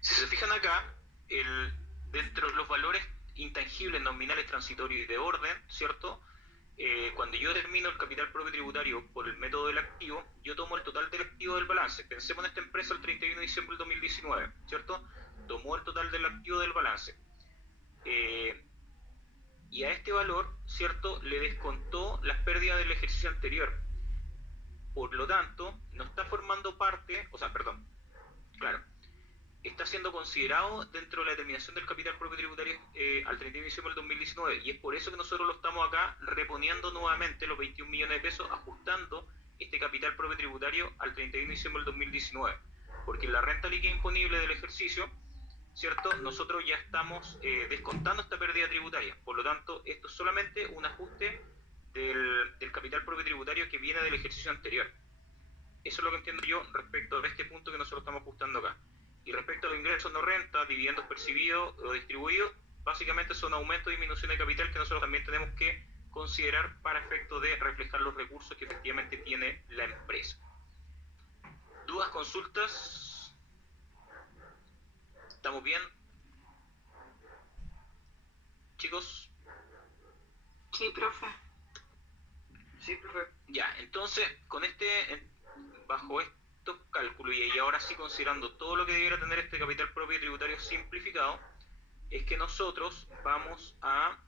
Si se fijan acá, dentro de los valores intangibles, nominales, transitorios y de orden, ¿cierto? Cuando yo determino el capital propio tributario por el método del activo, yo tomo el total del activo del balance. Pensemos en esta empresa el 31 de diciembre del 2019, ¿cierto? Tomó el total del activo del balance. Y a este valor, ¿cierto? Le descontó las pérdidas del ejercicio anterior. Por lo tanto, no está formando parte, o sea, perdón, claro, está siendo considerado dentro de la determinación del capital propio tributario al 31 de diciembre del 2019, y es por eso que nosotros lo estamos acá reponiendo nuevamente los 21 millones de pesos, ajustando este capital propio tributario al 31 de diciembre del 2019, porque en la renta líquida imponible del ejercicio, ¿cierto? Nosotros ya estamos descontando esta pérdida tributaria, por lo tanto, esto es solamente un ajuste del capital propio tributario que viene del ejercicio anterior. Eso es lo que entiendo yo respecto a este punto que nosotros estamos ajustando acá. Y respecto a los ingresos no renta, dividendos percibidos o distribuidos, básicamente son aumentos y disminución de capital que nosotros también tenemos que considerar para efecto de reflejar los recursos que efectivamente tiene la empresa. ¿Dudas, consultas? ¿Estamos bien? ¿Chicos? Sí, profe. Sí, profe. Ya, entonces, bajo estos cálculos y ahora sí considerando todo lo que debiera tener este capital propio tributario simplificado, es que nosotros vamos a,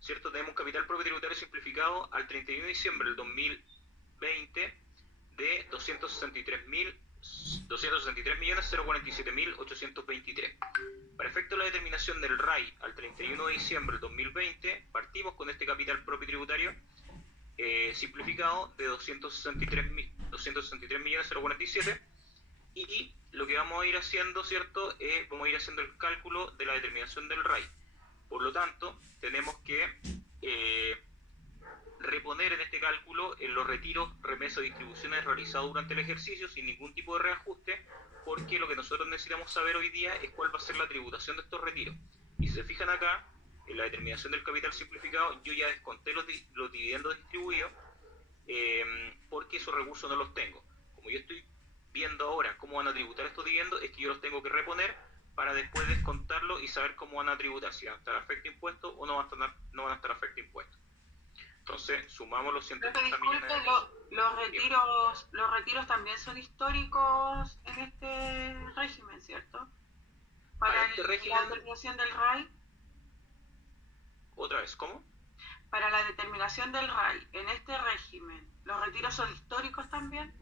¿cierto? Tenemos un capital propio tributario simplificado al 31 de diciembre del 2020 de 263.047.823. Para efecto de la determinación del RAI al 31 de diciembre del 2020, partimos con este capital propio tributario simplificado de 263.047, y lo que vamos a ir haciendo, ¿cierto? Vamos a ir haciendo el cálculo de la determinación del RAI. Por lo tanto, tenemos que reponer en este cálculo en los retiros, remesas o distribuciones realizados durante el ejercicio sin ningún tipo de reajuste, porque lo que nosotros necesitamos saber hoy día es cuál va a ser la tributación de estos retiros. Y si se fijan acá, en la determinación del capital simplificado, yo ya desconté los dividendos distribuidos, porque esos recursos no los tengo. Como yo estoy viendo ahora cómo van a tributar estos dividendos, es que yo los tengo que reponer para después descontarlos y saber cómo van a tributar, si van a estar afecto impuesto o no van a estar afecto impuesto. Entonces, sumamos los 180 millones de pesos. Los retiros también son históricos en este régimen, ¿cierto? Para este régimen, la determinación del RAI. Otra vez, ¿cómo? Para la determinación del RAI, en este régimen, ¿los retiros son históricos también?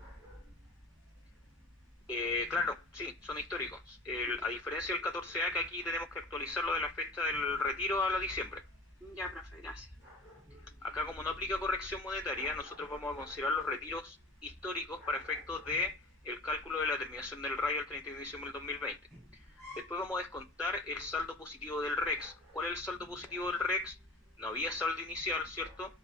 Claro, sí, son históricos. A diferencia del 14A, que aquí tenemos que actualizarlo de la fecha del retiro a la diciembre. Ya, profe, gracias. Acá, como no aplica corrección monetaria, nosotros vamos a considerar los retiros históricos para efectos de el cálculo de la determinación del RAI al 31 de diciembre del 2020. Después vamos a descontar el saldo positivo del REX. ¿Cuál es el saldo positivo del REX? No había saldo inicial, ¿cierto?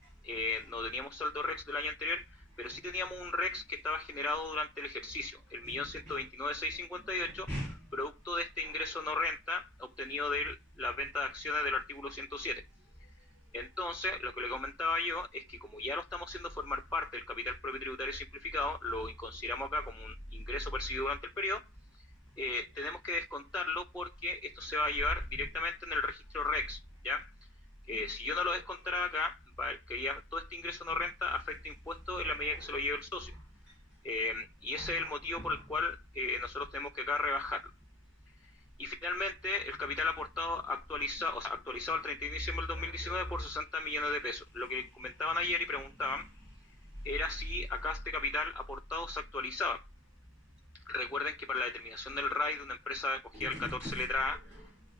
No teníamos saldo REX del año anterior, pero sí teníamos un REX que estaba generado durante el ejercicio, el 1.129.658, producto de este ingreso no renta obtenido de la venta de acciones del artículo 107. Entonces, lo que le comentaba yo es que como ya lo estamos haciendo formar parte del capital propio tributario simplificado, lo consideramos acá como un ingreso percibido durante el periodo, tenemos que descontarlo porque esto se va a llevar directamente en el registro REX, ¿ya? Si yo no lo descontara acá, que ya todo este ingreso no renta afecta impuestos en la medida que se lo lleve el socio. Y ese es el motivo por el cual nosotros tenemos que acá rebajarlo. Y finalmente, el capital aportado actualizado al 31 de diciembre del 2019 por 60 millones de pesos. Lo que comentaban ayer y preguntaban era si acá este capital aportado se actualizaba. Recuerden que para la determinación del RAI de una empresa acogida al 14 letra A,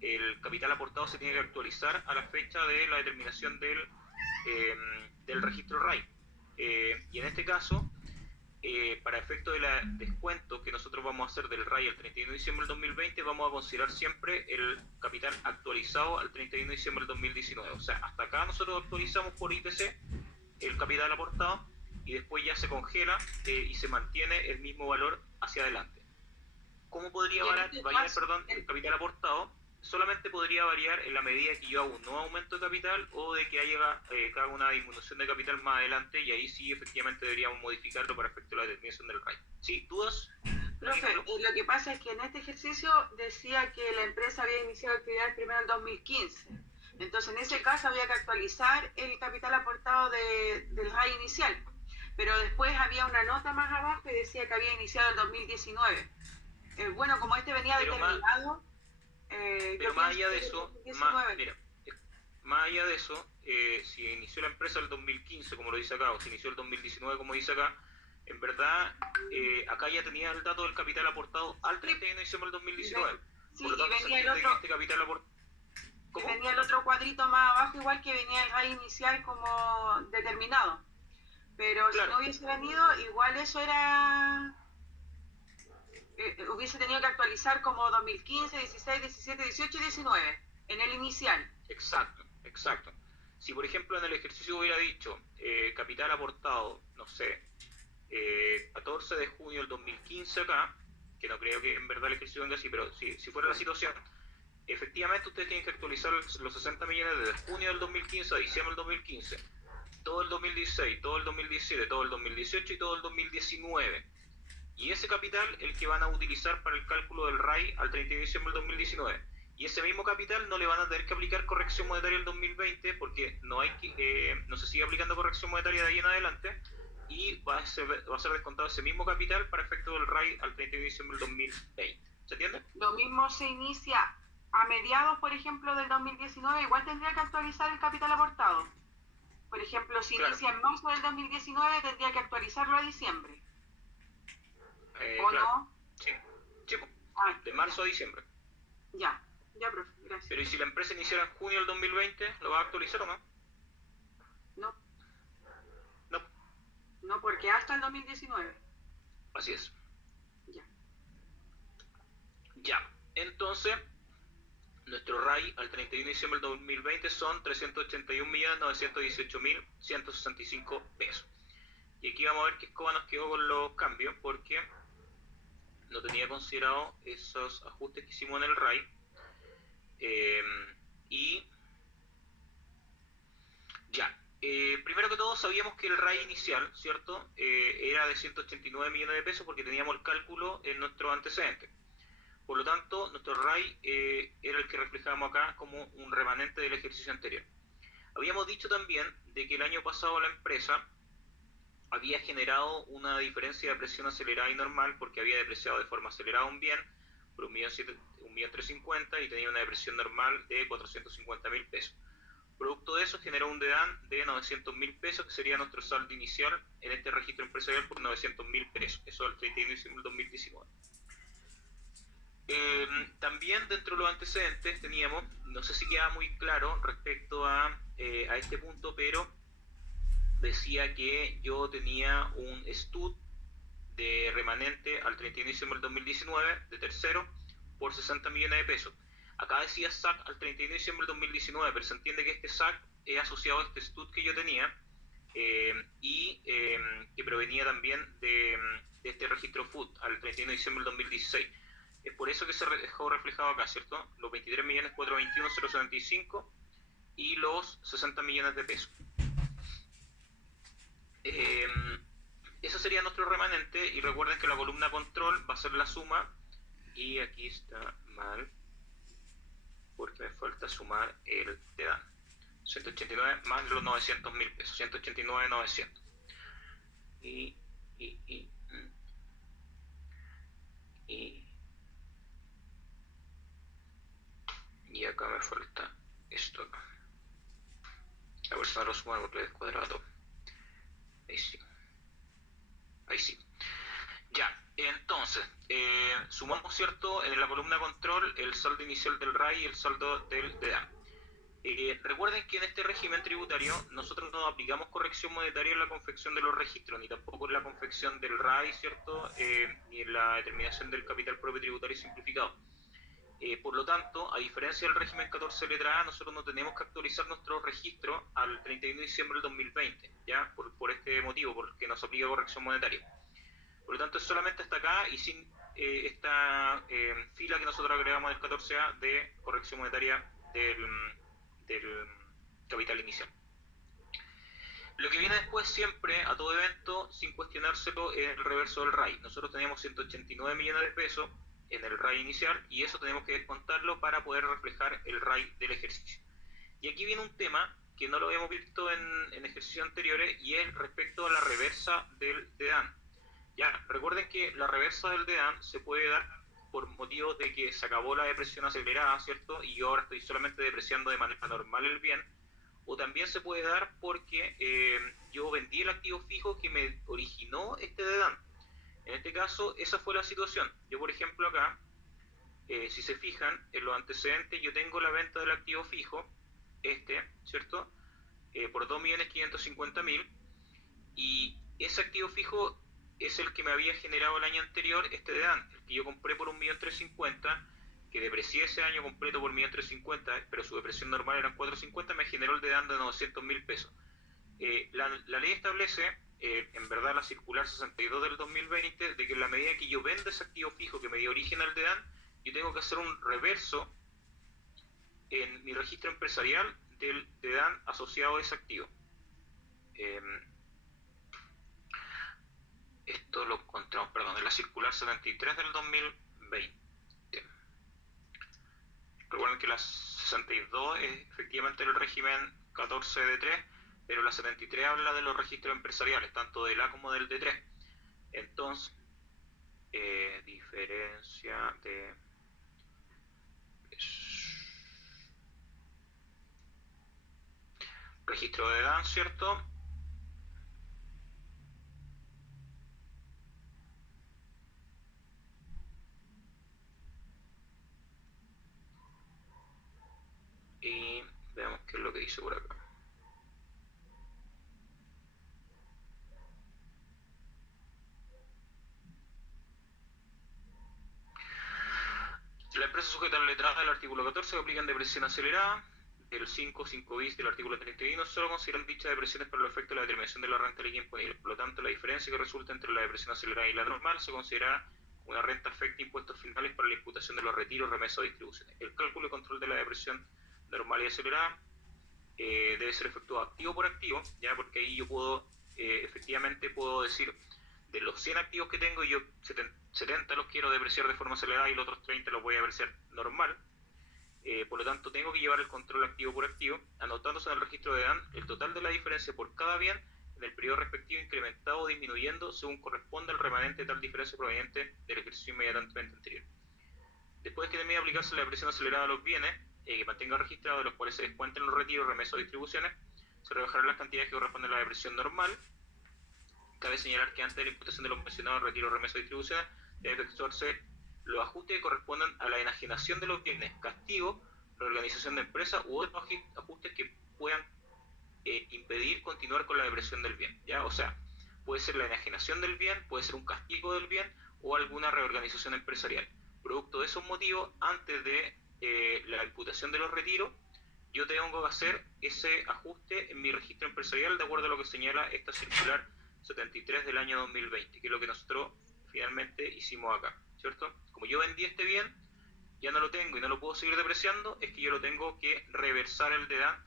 el capital aportado se tiene que actualizar a la fecha de la determinación del registro RAI. Y en este caso, para efecto de la descuento que nosotros vamos a hacer del RAI al 31 de diciembre del 2020, vamos a considerar siempre el capital actualizado al 31 de diciembre del 2019. O sea, hasta acá nosotros actualizamos por IPC el capital aportado y después ya se congela y se mantiene el mismo valor hacia adelante. ¿Cómo podría variar, el capital aportado? Solamente podría variar en la medida que yo hago un nuevo aumento de capital o de que haga una disminución de capital más adelante, y ahí sí efectivamente deberíamos modificarlo para efecto de la determinación del RAI. ¿Sí? ¿Dudas? Profe, lo que pasa es que en este ejercicio decía que la empresa había iniciado actividades primero en 2015. Entonces, en ese caso había que actualizar el capital aportado del RAI inicial. Pero después había una nota más abajo y decía que había iniciado el 2019. Bueno, como este venía determinado... pero más allá de eso, más allá de eso, si inició la empresa el 2015, como lo dice acá, o si inició el 2019, como dice acá, en verdad, acá ya tenía el dato del capital aportado al 31 de diciembre del 2019. Sí, por lo tanto, y venía el otro, este capital aportado... y venía el otro cuadrito más abajo, igual que venía el RAI inicial como determinado. Pero claro, si no hubiese venido, igual eso era... hubiese tenido que actualizar como 2015, 16, 17, 18 y 19 en el inicial. Exacto, exacto. Si por ejemplo en el ejercicio hubiera dicho capital aportado, no sé, 14 de junio del 2015 acá, que no creo que en verdad el ejercicio venga así, pero si fuera la situación, efectivamente ustedes tienen que actualizar los 60 millones desde junio del 2015 a diciembre del 2015, todo el 2016, todo el 2017, todo el 2018 y todo el 2019. Y ese capital el que van a utilizar para el cálculo del RAI al 31 de diciembre del 2019. Y ese mismo capital no le van a tener que aplicar corrección monetaria el 2020 porque no se sigue aplicando corrección monetaria de ahí en adelante, y va a ser descontado ese mismo capital para efecto del RAI al 31 de diciembre del 2020. ¿Se entiende? Lo mismo se inicia a mediados, por ejemplo, del 2019, igual tendría que actualizar el capital aportado. Por ejemplo, si inicia en marzo del 2019, tendría que actualizarlo a diciembre. ¿O claro. no? Sí, sí, de marzo a diciembre. Ya, profe, gracias. Pero ¿y si la empresa iniciara en junio del 2020, lo va a actualizar o no? No. No. No, porque hasta el 2019. Así es. Ya. Ya, entonces, nuestro RAI al 31 de diciembre del 2020 son 381.918.165 pesos. Y aquí vamos a ver qué escoba nos quedó con los cambios, porque no tenía considerado esos ajustes que hicimos en el RAI. Y ya, primero que todo sabíamos que el RAI inicial, ¿cierto? Era de 189 millones de pesos porque teníamos el cálculo en nuestro antecedente. Por lo tanto, nuestro RAI era el que reflejábamos acá como un remanente del ejercicio anterior. Habíamos dicho también de que el año pasado la empresa había generado una diferencia de presión acelerada y normal porque había depreciado de forma acelerada un bien por 1.350.000 y tenía una depresión normal de 450.000 pesos. Producto de eso generó un DEDAN de 900.000 pesos, que sería nuestro saldo inicial en este registro empresarial por 900.000 pesos. Eso al 31 de diciembre del 2019. También dentro de los antecedentes teníamos, no sé si queda muy claro respecto a este punto, pero decía que yo tenía un STUD de remanente al 31 de diciembre del 2019 de tercero por 60 millones de pesos. Acá decía SAC al 31 de diciembre del 2019, pero se entiende que este SAC es asociado a este STUD que yo tenía y que provenía también de este registro FUT al 31 de diciembre del 2016. Es por eso que se dejó reflejado acá, ¿cierto? Los 23.421.075 y los 60 millones de pesos. Eso sería nuestro remanente, y recuerden que la columna control va a ser la suma, y aquí está mal porque me falta sumar el TEDAN. 189 más los 900.000 pesos, 189.900. Y acá me falta esto acá. A ver si me lo sumo porque es cuadrado. Ahí sí. Ya, entonces, sumamos, ¿cierto? En la columna control el saldo inicial del RAI y el saldo del DEDAN. Recuerden que en este régimen tributario nosotros no aplicamos corrección monetaria en la confección de los registros, ni tampoco en la confección del RAI, ¿cierto? Ni en la determinación del capital propio tributario simplificado. Por lo tanto, a diferencia del régimen 14 letra A, nosotros no tenemos que actualizar nuestros registros al 31 de diciembre del 2020, ¿ya? Por este motivo, porque nos aplica corrección monetaria. Por lo tanto, es solamente hasta acá y sin esta fila que nosotros agregamos del 14A de corrección monetaria del capital inicial. Lo que viene después siempre, a todo evento, sin cuestionárselo, es el reverso del RAI. Nosotros teníamos 189 millones de pesos en el RAI inicial y eso tenemos que descontarlo para poder reflejar el RAI del ejercicio. Y aquí viene un tema que no lo habíamos visto en ejercicios anteriores y es respecto a la reversa del DEDAN. Ya, recuerden que la reversa del DEDAN se puede dar por motivos de que se acabó la depresión acelerada, ¿cierto? Y yo ahora estoy solamente depreciando de manera normal el bien. O también se puede dar porque yo vendí el activo fijo que me originó este DEDAN. En este caso, esa fue la situación. Yo, por ejemplo, acá, si se fijan, en los antecedentes yo tengo la venta del activo fijo, ¿cierto? Por 2.550.000 y ese activo fijo es el que me había generado el año anterior este DEDAN, el que yo compré por 1.350.000, que deprecié ese año completo por 1.350.000, pero su depresión normal eran 450, me generó el DEDAN de 900.000 pesos. La ley establece, en verdad la circular 62 del 2020, de que en la medida que yo venda ese activo fijo que me dio origen al DEDAN, yo tengo que hacer un reverso en mi registro empresarial del DEDAN asociado a ese activo. Esto lo encontramos, perdón, en la circular 73 del 2020. Recuerden que la 62 es efectivamente el régimen 14 de 3, pero la 73 habla de los registros empresariales, tanto del A como del D3. Entonces, diferencia de registro de DAN, ¿cierto? Y veamos qué es lo que dice por acá. La empresa sujeta a la letra A del artículo 14 que aplican depresión acelerada. El 5 bis del artículo 31 solo consideran dichas depresiones para el efecto de la determinación de la renta líquida imponible. Por lo tanto, la diferencia que resulta entre la depresión acelerada y la normal se considera una renta afecta impuestos finales para la imputación de los retiros, remesas o distribuciones. El cálculo y control de la depresión normal y acelerada debe ser efectuado activo por activo, ya, porque ahí yo puedo, efectivamente puedo decir, de los 100 activos que tengo, yo 70 los quiero depreciar de forma acelerada y los otros 30 los voy a depreciar normal. Por lo tanto, tengo que llevar el control activo por activo, anotándose en el registro de DAN el total de la diferencia por cada bien en el periodo respectivo, incrementado o disminuyendo según corresponda al remanente de tal diferencia proveniente del ejercicio inmediatamente anterior. Después que termine de aplicarse la depresión acelerada a los bienes, que mantenga registrado, de los cuales se descuenten los retiros, remesas o distribuciones, se rebajarán las cantidades que corresponden a la depresión normal. Cabe señalar que antes de la imputación de los mencionados retiros, remesas o distribuciones, debe efectuarse los ajustes que correspondan a la enajenación de los bienes, castigo, reorganización de empresas u otros ajustes que puedan impedir continuar con la depresión del bien, ¿ya? O sea, puede ser la enajenación del bien, puede ser un castigo del bien o alguna reorganización empresarial. Producto de esos motivos, antes de la imputación de los retiros, yo tengo que hacer ese ajuste en mi registro empresarial de acuerdo a lo que señala esta circular 73 del año 2020, que es lo que nosotros finalmente hicimos acá, ¿cierto? Como yo vendí este bien, ya no lo tengo y no lo puedo seguir depreciando, es que yo lo tengo que reversar el DEDAN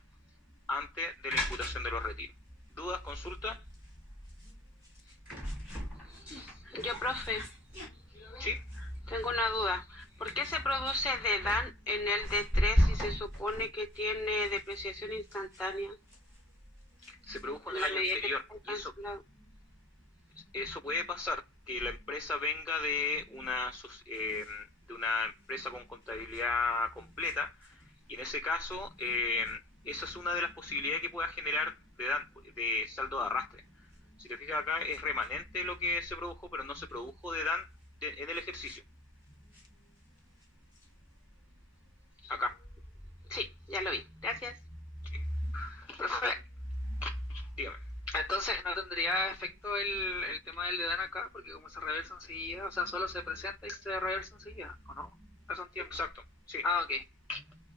antes de la imputación de los retiros. ¿Dudas? ¿Consultas? Yo, profe, ¿Sí? tengo una duda. ¿Por qué se produce DEDAN en el D3 si se supone que tiene depreciación instantánea? Se produjo en el año anterior y eso puede pasar, que la empresa venga de una empresa con contabilidad completa y en ese caso esa es una de las posibilidades que pueda generar de saldo de arrastre. Si te fijas acá es remanente lo que se produjo, pero no se produjo de DAN en el ejercicio. Acá. Sí, ya lo vi. Gracias. Entonces, ¿no tendría efecto el tema del dedán acá? Porque como se reversa enseguida, o sea, solo se presenta y se reversa enseguida, ¿o no? Eso entiendo. Exacto, sí. Ah, ok.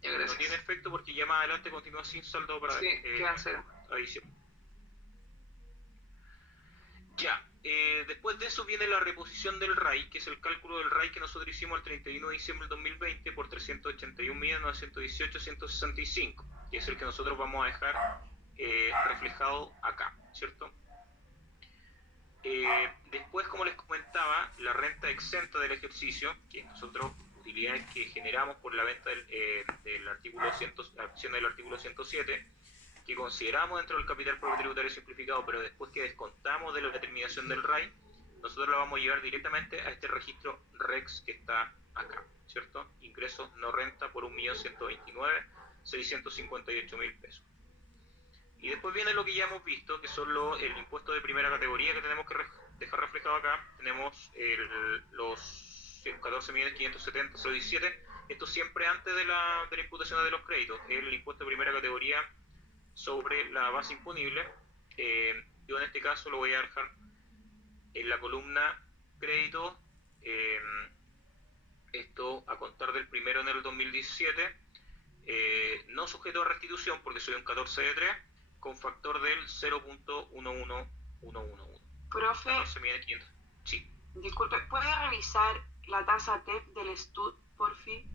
Ya, No gracias. tiene efecto porque ya más adelante continúa sin saldo para Sí, quedan cero. adición. Ya, después de eso viene la reposición del RAI, que es el cálculo del RAI que nosotros hicimos el 31 de diciembre del 2020 por 381.918.165, que es el que nosotros vamos a dejar reflejado acá, ¿cierto? Después, como les comentaba, la renta exenta del ejercicio, que nosotros, utilidades que generamos por la venta del artículo 100, acción del artículo 107, que consideramos dentro del capital propio tributario simplificado, pero después que descontamos de la determinación del RAI, nosotros la vamos a llevar directamente a este registro REX que está acá, ¿cierto? Ingresos no renta por 1.129.658.000 pesos. Y después viene lo que ya hemos visto, que son el impuesto de primera categoría que tenemos que dejar reflejado acá. Tenemos los 14.570.017. Esto siempre antes de la imputación de los créditos. El impuesto de primera categoría sobre la base imponible. Yo en este caso lo voy a dejar en la columna crédito. Esto a contar del 1 de enero del 2017. No sujeto a restitución porque soy un 14 de 3 con factor del 0.11111. Profe, 14.500. Sí. disculpe, ¿puede revisar la tasa TEP del STUD, por fin?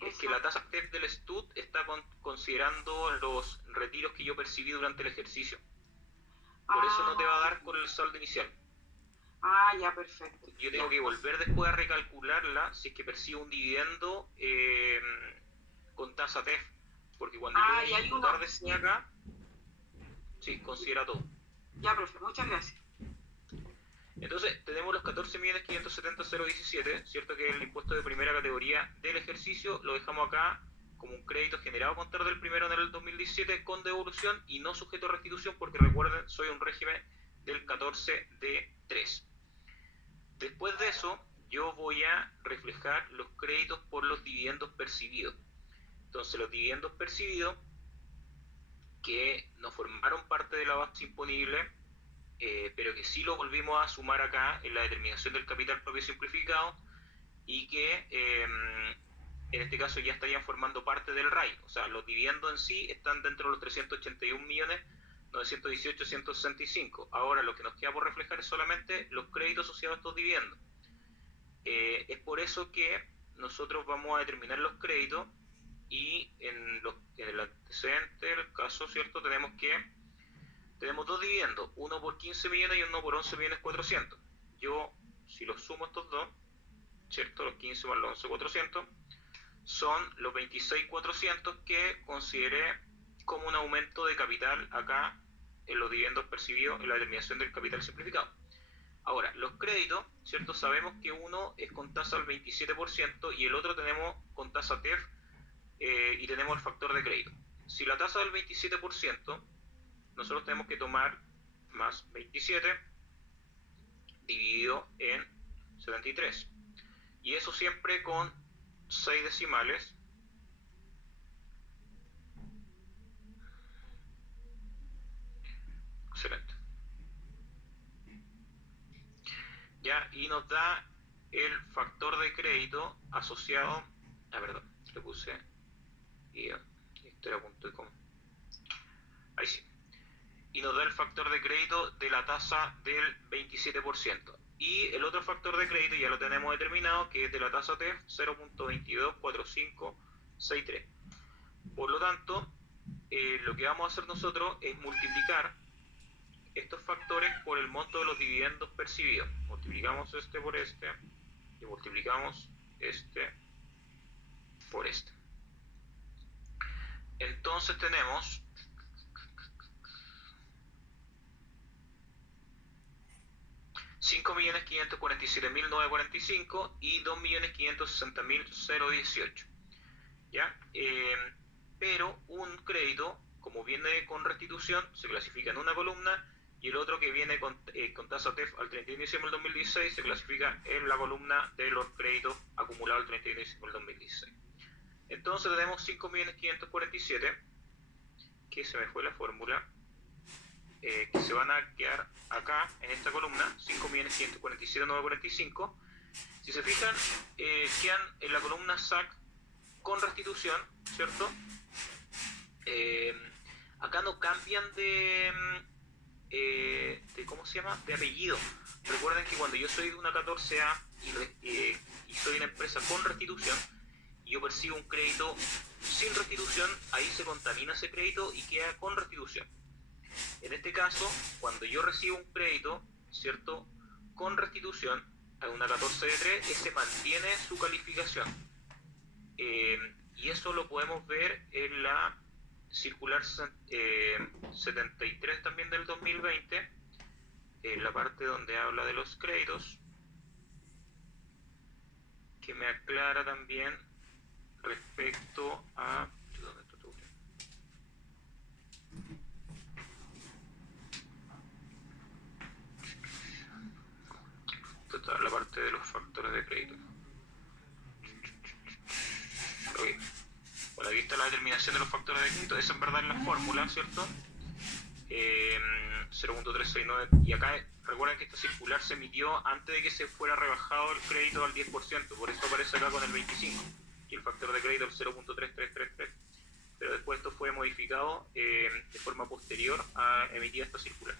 Es que la tasa TEP del STUD está considerando los retiros que yo percibí durante el ejercicio. Por eso no te va a dar con el saldo inicial. Ah, ya, perfecto. Yo tengo que volver después a recalcularla si es que percibo un dividendo con tasa TEF. Porque cuando yo voy a imputar desde acá, sí, considera todo. Ya, profe, muchas gracias. Entonces, tenemos los 14.570.017, ¿cierto? Que es el impuesto de primera categoría del ejercicio. Lo dejamos acá como un crédito generado a contar del 1 de enero del 2017 con devolución y no sujeto a restitución porque recuerden, soy un régimen del 14 de 3. Después de eso, yo voy a reflejar los créditos por los dividendos percibidos. Entonces, los dividendos percibidos que no formaron parte de la base imponible, pero que sí lo volvimos a sumar acá en la determinación del capital propio simplificado y que en este caso ya estarían formando parte del RAI. O sea, los dividendos en sí están dentro de los 381.918.165. Ahora lo que nos queda por reflejar es solamente los créditos asociados a estos dividendos. Es por eso que nosotros vamos a determinar los créditos y en el antecedente, el caso, ¿cierto? Tenemos dos dividendos, uno por 15 millones y uno por 11.400.000. Yo, si los sumo estos dos, ¿cierto? Los 15 más los 11.400 son los 26.400 que consideré como un aumento de capital acá en los dividendos percibidos en la determinación del capital simplificado. Ahora, los créditos, ¿cierto? Sabemos que uno es con tasa al 27% y el otro tenemos con tasa TEF y tenemos el factor de crédito. Si la tasa del 27%, nosotros tenemos que tomar más 27 dividido en 73. Y eso siempre con 6 decimales. Excelente. Ya, y nos da el factor de crédito asociado. Perdón, le puse. Y estoy a punto de comer. Ahí sí. Y nos da el factor de crédito de la tasa del 27%. Y el otro factor de crédito ya lo tenemos determinado, que es de la tasa TEF 0.224563. Por lo tanto, lo que vamos a hacer nosotros es multiplicar estos factores por el monto de los dividendos percibidos. Multiplicamos este por este y multiplicamos este por este. Entonces tenemos 5.547.945 y 2.560.018. ¿Ya? Pero un crédito, como viene con restitución, se clasifica en una columna y el otro que viene con tasa TEF al 31 de diciembre del 2016 se clasifica en la columna de los créditos acumulados al 31 de diciembre del 2016. Entonces tenemos 5.547, que se me fue la fórmula, que se van a quedar acá en esta columna, 5.547.945. Si se fijan, quedan en la columna SAC con restitución, ¿cierto? Acá no cambian de ¿cómo se llama? De apellido. Recuerden que cuando yo soy de una 14A y soy una empresa con restitución y yo percibo un crédito sin restitución, ahí se contamina ese crédito y queda con restitución. En este caso, cuando yo recibo un crédito, ¿cierto?, con restitución a una 14D3, ese mantiene su calificación. Y eso lo podemos ver en la circular 73 también del 2020, en la parte donde habla de los créditos, que me aclara también respecto a... Esta es la parte de los factores de crédito. Okay. Bueno, aquí está la determinación de los factores de crédito. Esa en verdad es la fórmula, ¿cierto? 0.369. Y acá recuerden que esta circular se emitió antes de que se fuera rebajado el crédito al 10%. Por eso aparece acá con el 25%. Y el factor de crédito el 0.3333. Pero después esto fue modificado de forma posterior a emitir esta circular.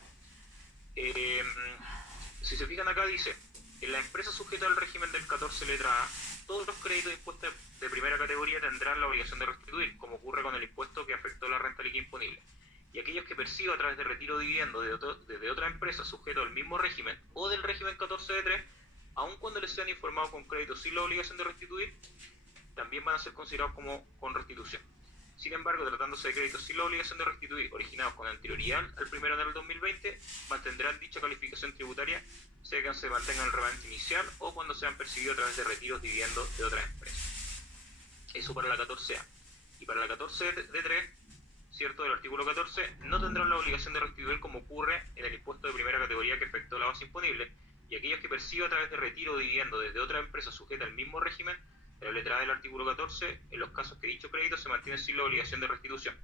Si se fijan acá dice, en la empresa sujeta al régimen del 14 letra A, todos los créditos impuestos de primera categoría tendrán la obligación de restituir, como ocurre con el impuesto que afectó la renta líquida imponible. Y aquellos que perciban a través de retiro o dividendo desde otra empresa sujeto al mismo régimen o del régimen 14 de 3, aun cuando les sean informados con créditos sin la obligación de restituir, también van a ser considerados como con restitución. Sin embargo, tratándose de créditos sin la obligación de restituir, originados con anterioridad al 1 de enero del 2020, mantendrán dicha calificación tributaria, sea que se mantenga el remanente inicial o cuando sean percibidos a través de retiros dividendos de otras empresas. Eso para la 14A. Y para la 14 de 3, ¿cierto?, del artículo 14, no tendrán la obligación de restituir como ocurre en el impuesto de primera categoría que afectó la base imponible, y aquellos que perciban a través de retiro o dividendo desde otra empresa sujeta al mismo régimen de la letra A del artículo 14, en los casos que dicho crédito se mantiene sin la obligación de restitución,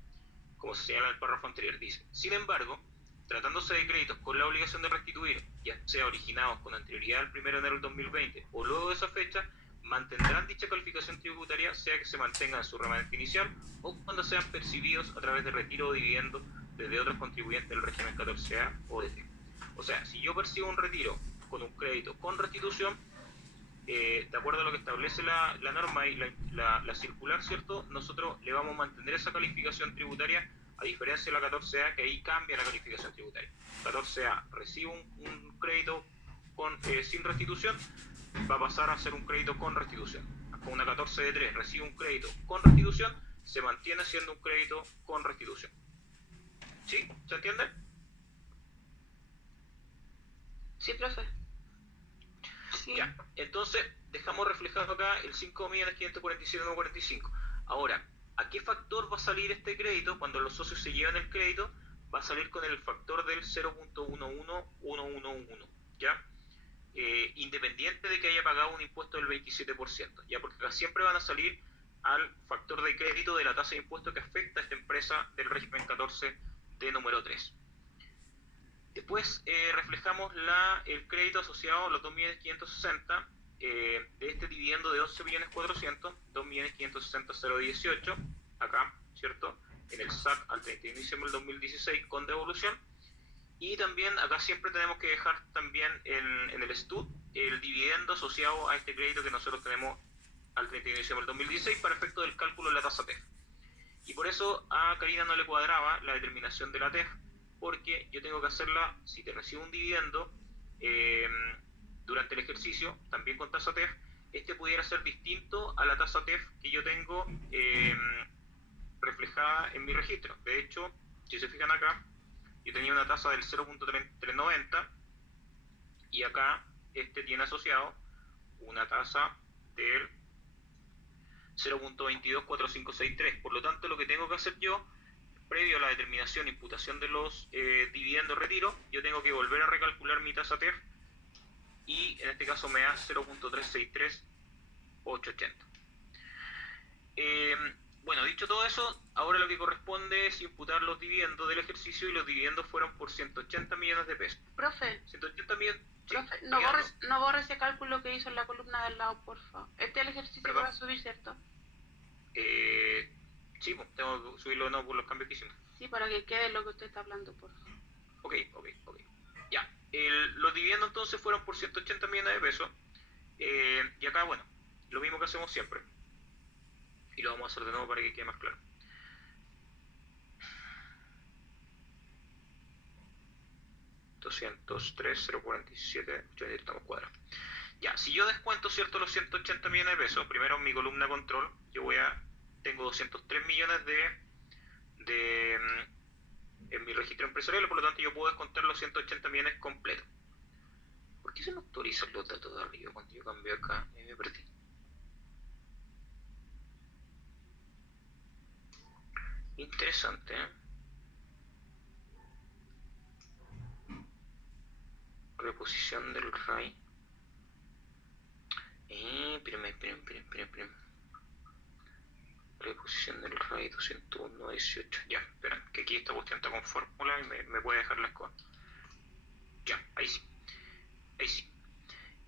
como se señala en el párrafo anterior. Dice, sin embargo, tratándose de créditos con la obligación de restituir, ya sea originados con anterioridad al 1 de enero del 2020 o luego de esa fecha, mantendrán dicha calificación tributaria, sea que se mantenga en su remanente inicial o cuando sean percibidos a través de retiro o dividendo desde otros contribuyentes del régimen 14A o DT. O sea, si yo percibo un retiro con un crédito con restitución, de acuerdo a lo que establece la norma y la circular, ¿cierto?, nosotros le vamos a mantener esa calificación tributaria, a diferencia de la 14A, que ahí cambia la calificación tributaria. 14A recibe un crédito sin restitución, va a pasar a ser un crédito con restitución. Con una 14 de 3 recibe un crédito con restitución, se mantiene siendo un crédito con restitución. ¿Sí? ¿Se entiende? Sí, profe. Sí. Ya, entonces dejamos reflejado acá el 5.547.945. Ahora, ¿a qué factor va a salir este crédito? Cuando los socios se llevan el crédito, va a salir con el factor del 0.11111, ¿ya? Independiente de que haya pagado un impuesto del 27%, ¿ya? Porque acá siempre van a salir al factor de crédito de la tasa de impuesto que afecta a esta empresa del régimen 14 de número 3. Después reflejamos el crédito asociado a los 2.560.000 de este dividendo de 11.400.000, 2.560.018, acá, ¿cierto?, en el SAC al 31 de diciembre del 2016 con devolución. Y también acá siempre tenemos que dejar también en el STUD el dividendo asociado a este crédito que nosotros tenemos al 31 de diciembre del 2016 para efecto del cálculo de la tasa TEF. Y por eso a Karina no le cuadraba la determinación de la TEF, porque yo tengo que hacerla, si te recibo un dividendo durante el ejercicio, también con tasa TEF, este pudiera ser distinto a la tasa TEF que yo tengo reflejada en mi registro. De hecho, si se fijan acá, yo tenía una tasa del 0.390 y acá este tiene asociado una tasa del 0.22453. Por lo tanto, lo que tengo que hacer yo, previo a la determinación e imputación de los dividendos retiro, yo tengo que volver a recalcular mi tasa TEF y en este caso me da 0.363880. Bueno, dicho todo eso, ahora lo que corresponde es imputar los dividendos del ejercicio y los dividendos fueron por 180 millones de pesos. Profe, 180 millones... Sí, profe, dígalo. no borre ese cálculo que hizo en la columna del lado, por favor. Este es el ejercicio Perdón. que va a subir, ¿cierto? Sí, pues, tengo que subirlo de nuevo por los cambios que hicimos. Sí, para que quede lo que usted está hablando, por favor. Ok. Ya, los dividendos entonces fueron por 180 millones de pesos. Y acá, bueno, lo mismo que hacemos siempre. Y lo vamos a hacer de nuevo para que quede más claro. $203,047,80 estamos cuadrados. Ya, si yo descuento, ¿cierto?, los 180 millones de pesos, primero en mi columna control, tengo 203 millones en mi registro empresarial, por lo tanto yo puedo descontar los 180 millones completos. ¿Por qué se me actualizan los datos de arriba cuando yo cambio acá? Me perdí. Interesante, ¿eh? Reposición del RAI. Esperen. Reposición del RAI 201.18. Ya, esperen, que aquí esta cuestión está con fórmula y me puede dejar las cosas. Ya, ahí sí.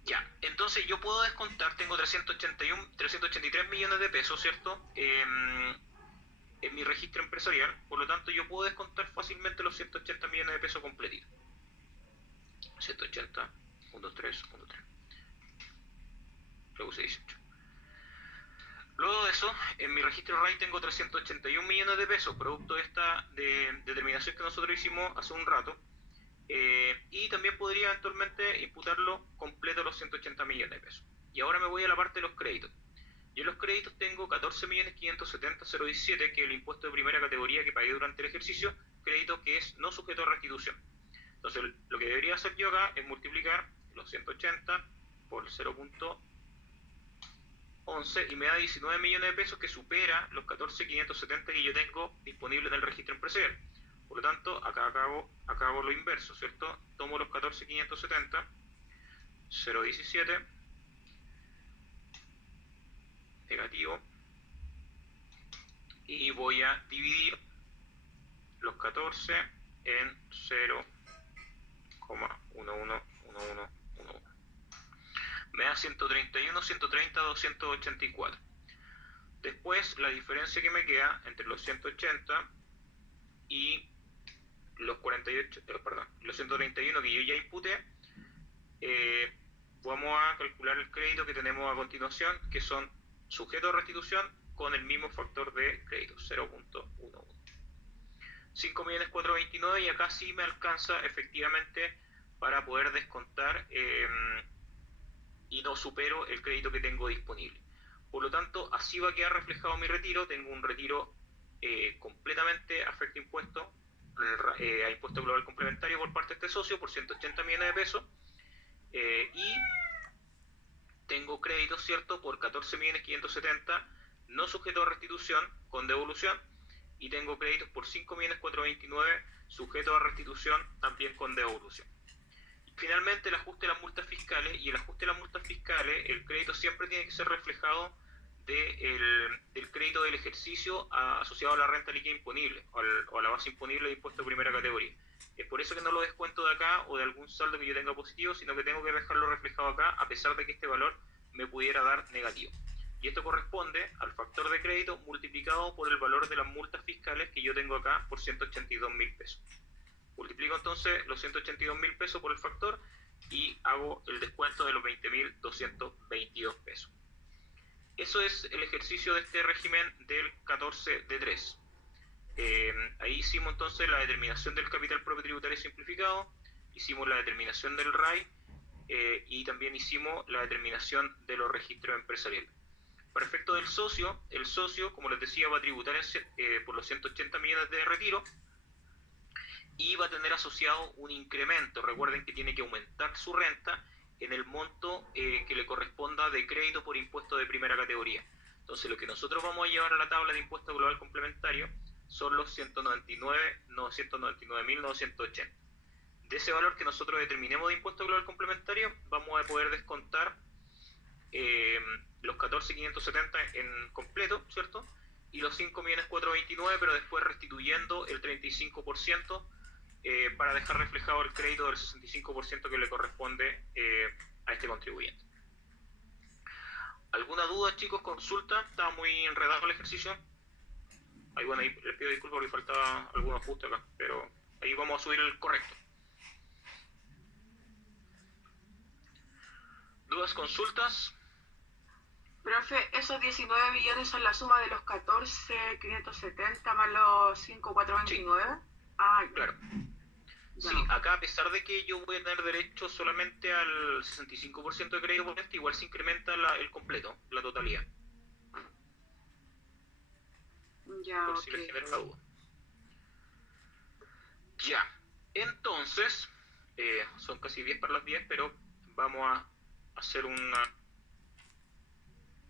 Ya, entonces yo puedo descontar, tengo 383 millones de pesos, ¿cierto? En mi registro empresarial, por lo tanto yo puedo descontar fácilmente los 180 millones de pesos completitos. 180, 1, 2, 3, 1, 3. Luego 18. Luego de eso, en mi registro RAI tengo 381 millones de pesos, producto de esta determinación que nosotros hicimos hace un rato. Y también podría eventualmente imputarlo completo los 180 millones de pesos. Y ahora me voy a la parte de los créditos. Yo en los créditos tengo 14.570.017, que es el impuesto de primera categoría que pagué durante el ejercicio, crédito que es no sujeto a restitución. Entonces, lo que debería hacer yo acá es multiplicar los 180 por 0.11 y me da 19 millones de pesos, que supera los 14.570 que yo tengo disponibles en el registro empresarial. Por lo tanto, acá hago lo inverso, ¿cierto? Tomo los 14.570, 0.17, negativo, y voy a dividir los 14 en 0,111111. Me da 131, 130, 284. Después, la diferencia que me queda entre los 180 y los 48, los 131 que yo ya imputé, vamos a calcular el crédito que tenemos a continuación, que son sujetos a restitución con el mismo factor de crédito, 0.11. 5.429.000, y acá sí me alcanza efectivamente para poder descontar y no supero el crédito que tengo disponible. Por lo tanto, así va a quedar reflejado mi retiro. Tengo un retiro completamente afecto a impuesto global complementario por parte de este socio por 180 millones de pesos, y tengo créditos, ¿cierto?, por 14.570.000 no sujetos a restitución con devolución, y tengo créditos por 5.429.000 sujetos a restitución también con devolución. Finalmente, el ajuste de las multas fiscales, y el ajuste de las multas fiscales, el crédito siempre tiene que ser reflejado del crédito del ejercicio asociado a la renta líquida imponible o a la base imponible de impuesto de primera categoría. Es por eso que no lo descuento de acá o de algún saldo que yo tenga positivo, sino que tengo que dejarlo reflejado acá, a pesar de que este valor me pudiera dar negativo. Y esto corresponde al factor de crédito multiplicado por el valor de las multas fiscales que yo tengo acá por 182.000 pesos. Multiplico entonces los 182.000 pesos por el factor y hago el descuento de los 20.222 pesos. Eso es el ejercicio de este régimen del 14 de 3. Ahí hicimos entonces la determinación del capital propio tributario simplificado, hicimos la determinación del RAI, y también hicimos la determinación de los registros empresariales. Para efecto del socio, el socio, como les decía, va a tributar por los 180 millones de retiro, y va a tener asociado un incremento. Recuerden que tiene que aumentar su renta en el monto que le corresponda de crédito por impuesto de primera categoría. Entonces, lo que nosotros vamos a llevar a la tabla de impuesto global complementario son los 199.980. De ese valor que nosotros determinemos de impuesto global complementario, vamos a poder descontar los 14.570 en completo, ¿cierto? y los 5.429.000, pero después restituyendo el 35% para dejar reflejado el crédito del 65% que le corresponde a este contribuyente. ¿Alguna duda, chicos? ¿Consulta? ¿Estaba muy enredado el ejercicio? Ahí, bueno, ahí les pido disculpas porque faltaba algún ajuste acá, pero ahí vamos a subir el correcto. ¿Dudas, consultas? Profe, esos 19 millones son la suma de los 14.570 más los 5.429. Sí. Ah, Claro. ya. Sí, acá a pesar de que yo voy a tener derecho solamente al 65% de crédito por este, igual se incrementa el completo, la totalidad, Ya, por ok. si les genera la duda. Ya, entonces, son casi 10 para las 10, pero vamos a hacer una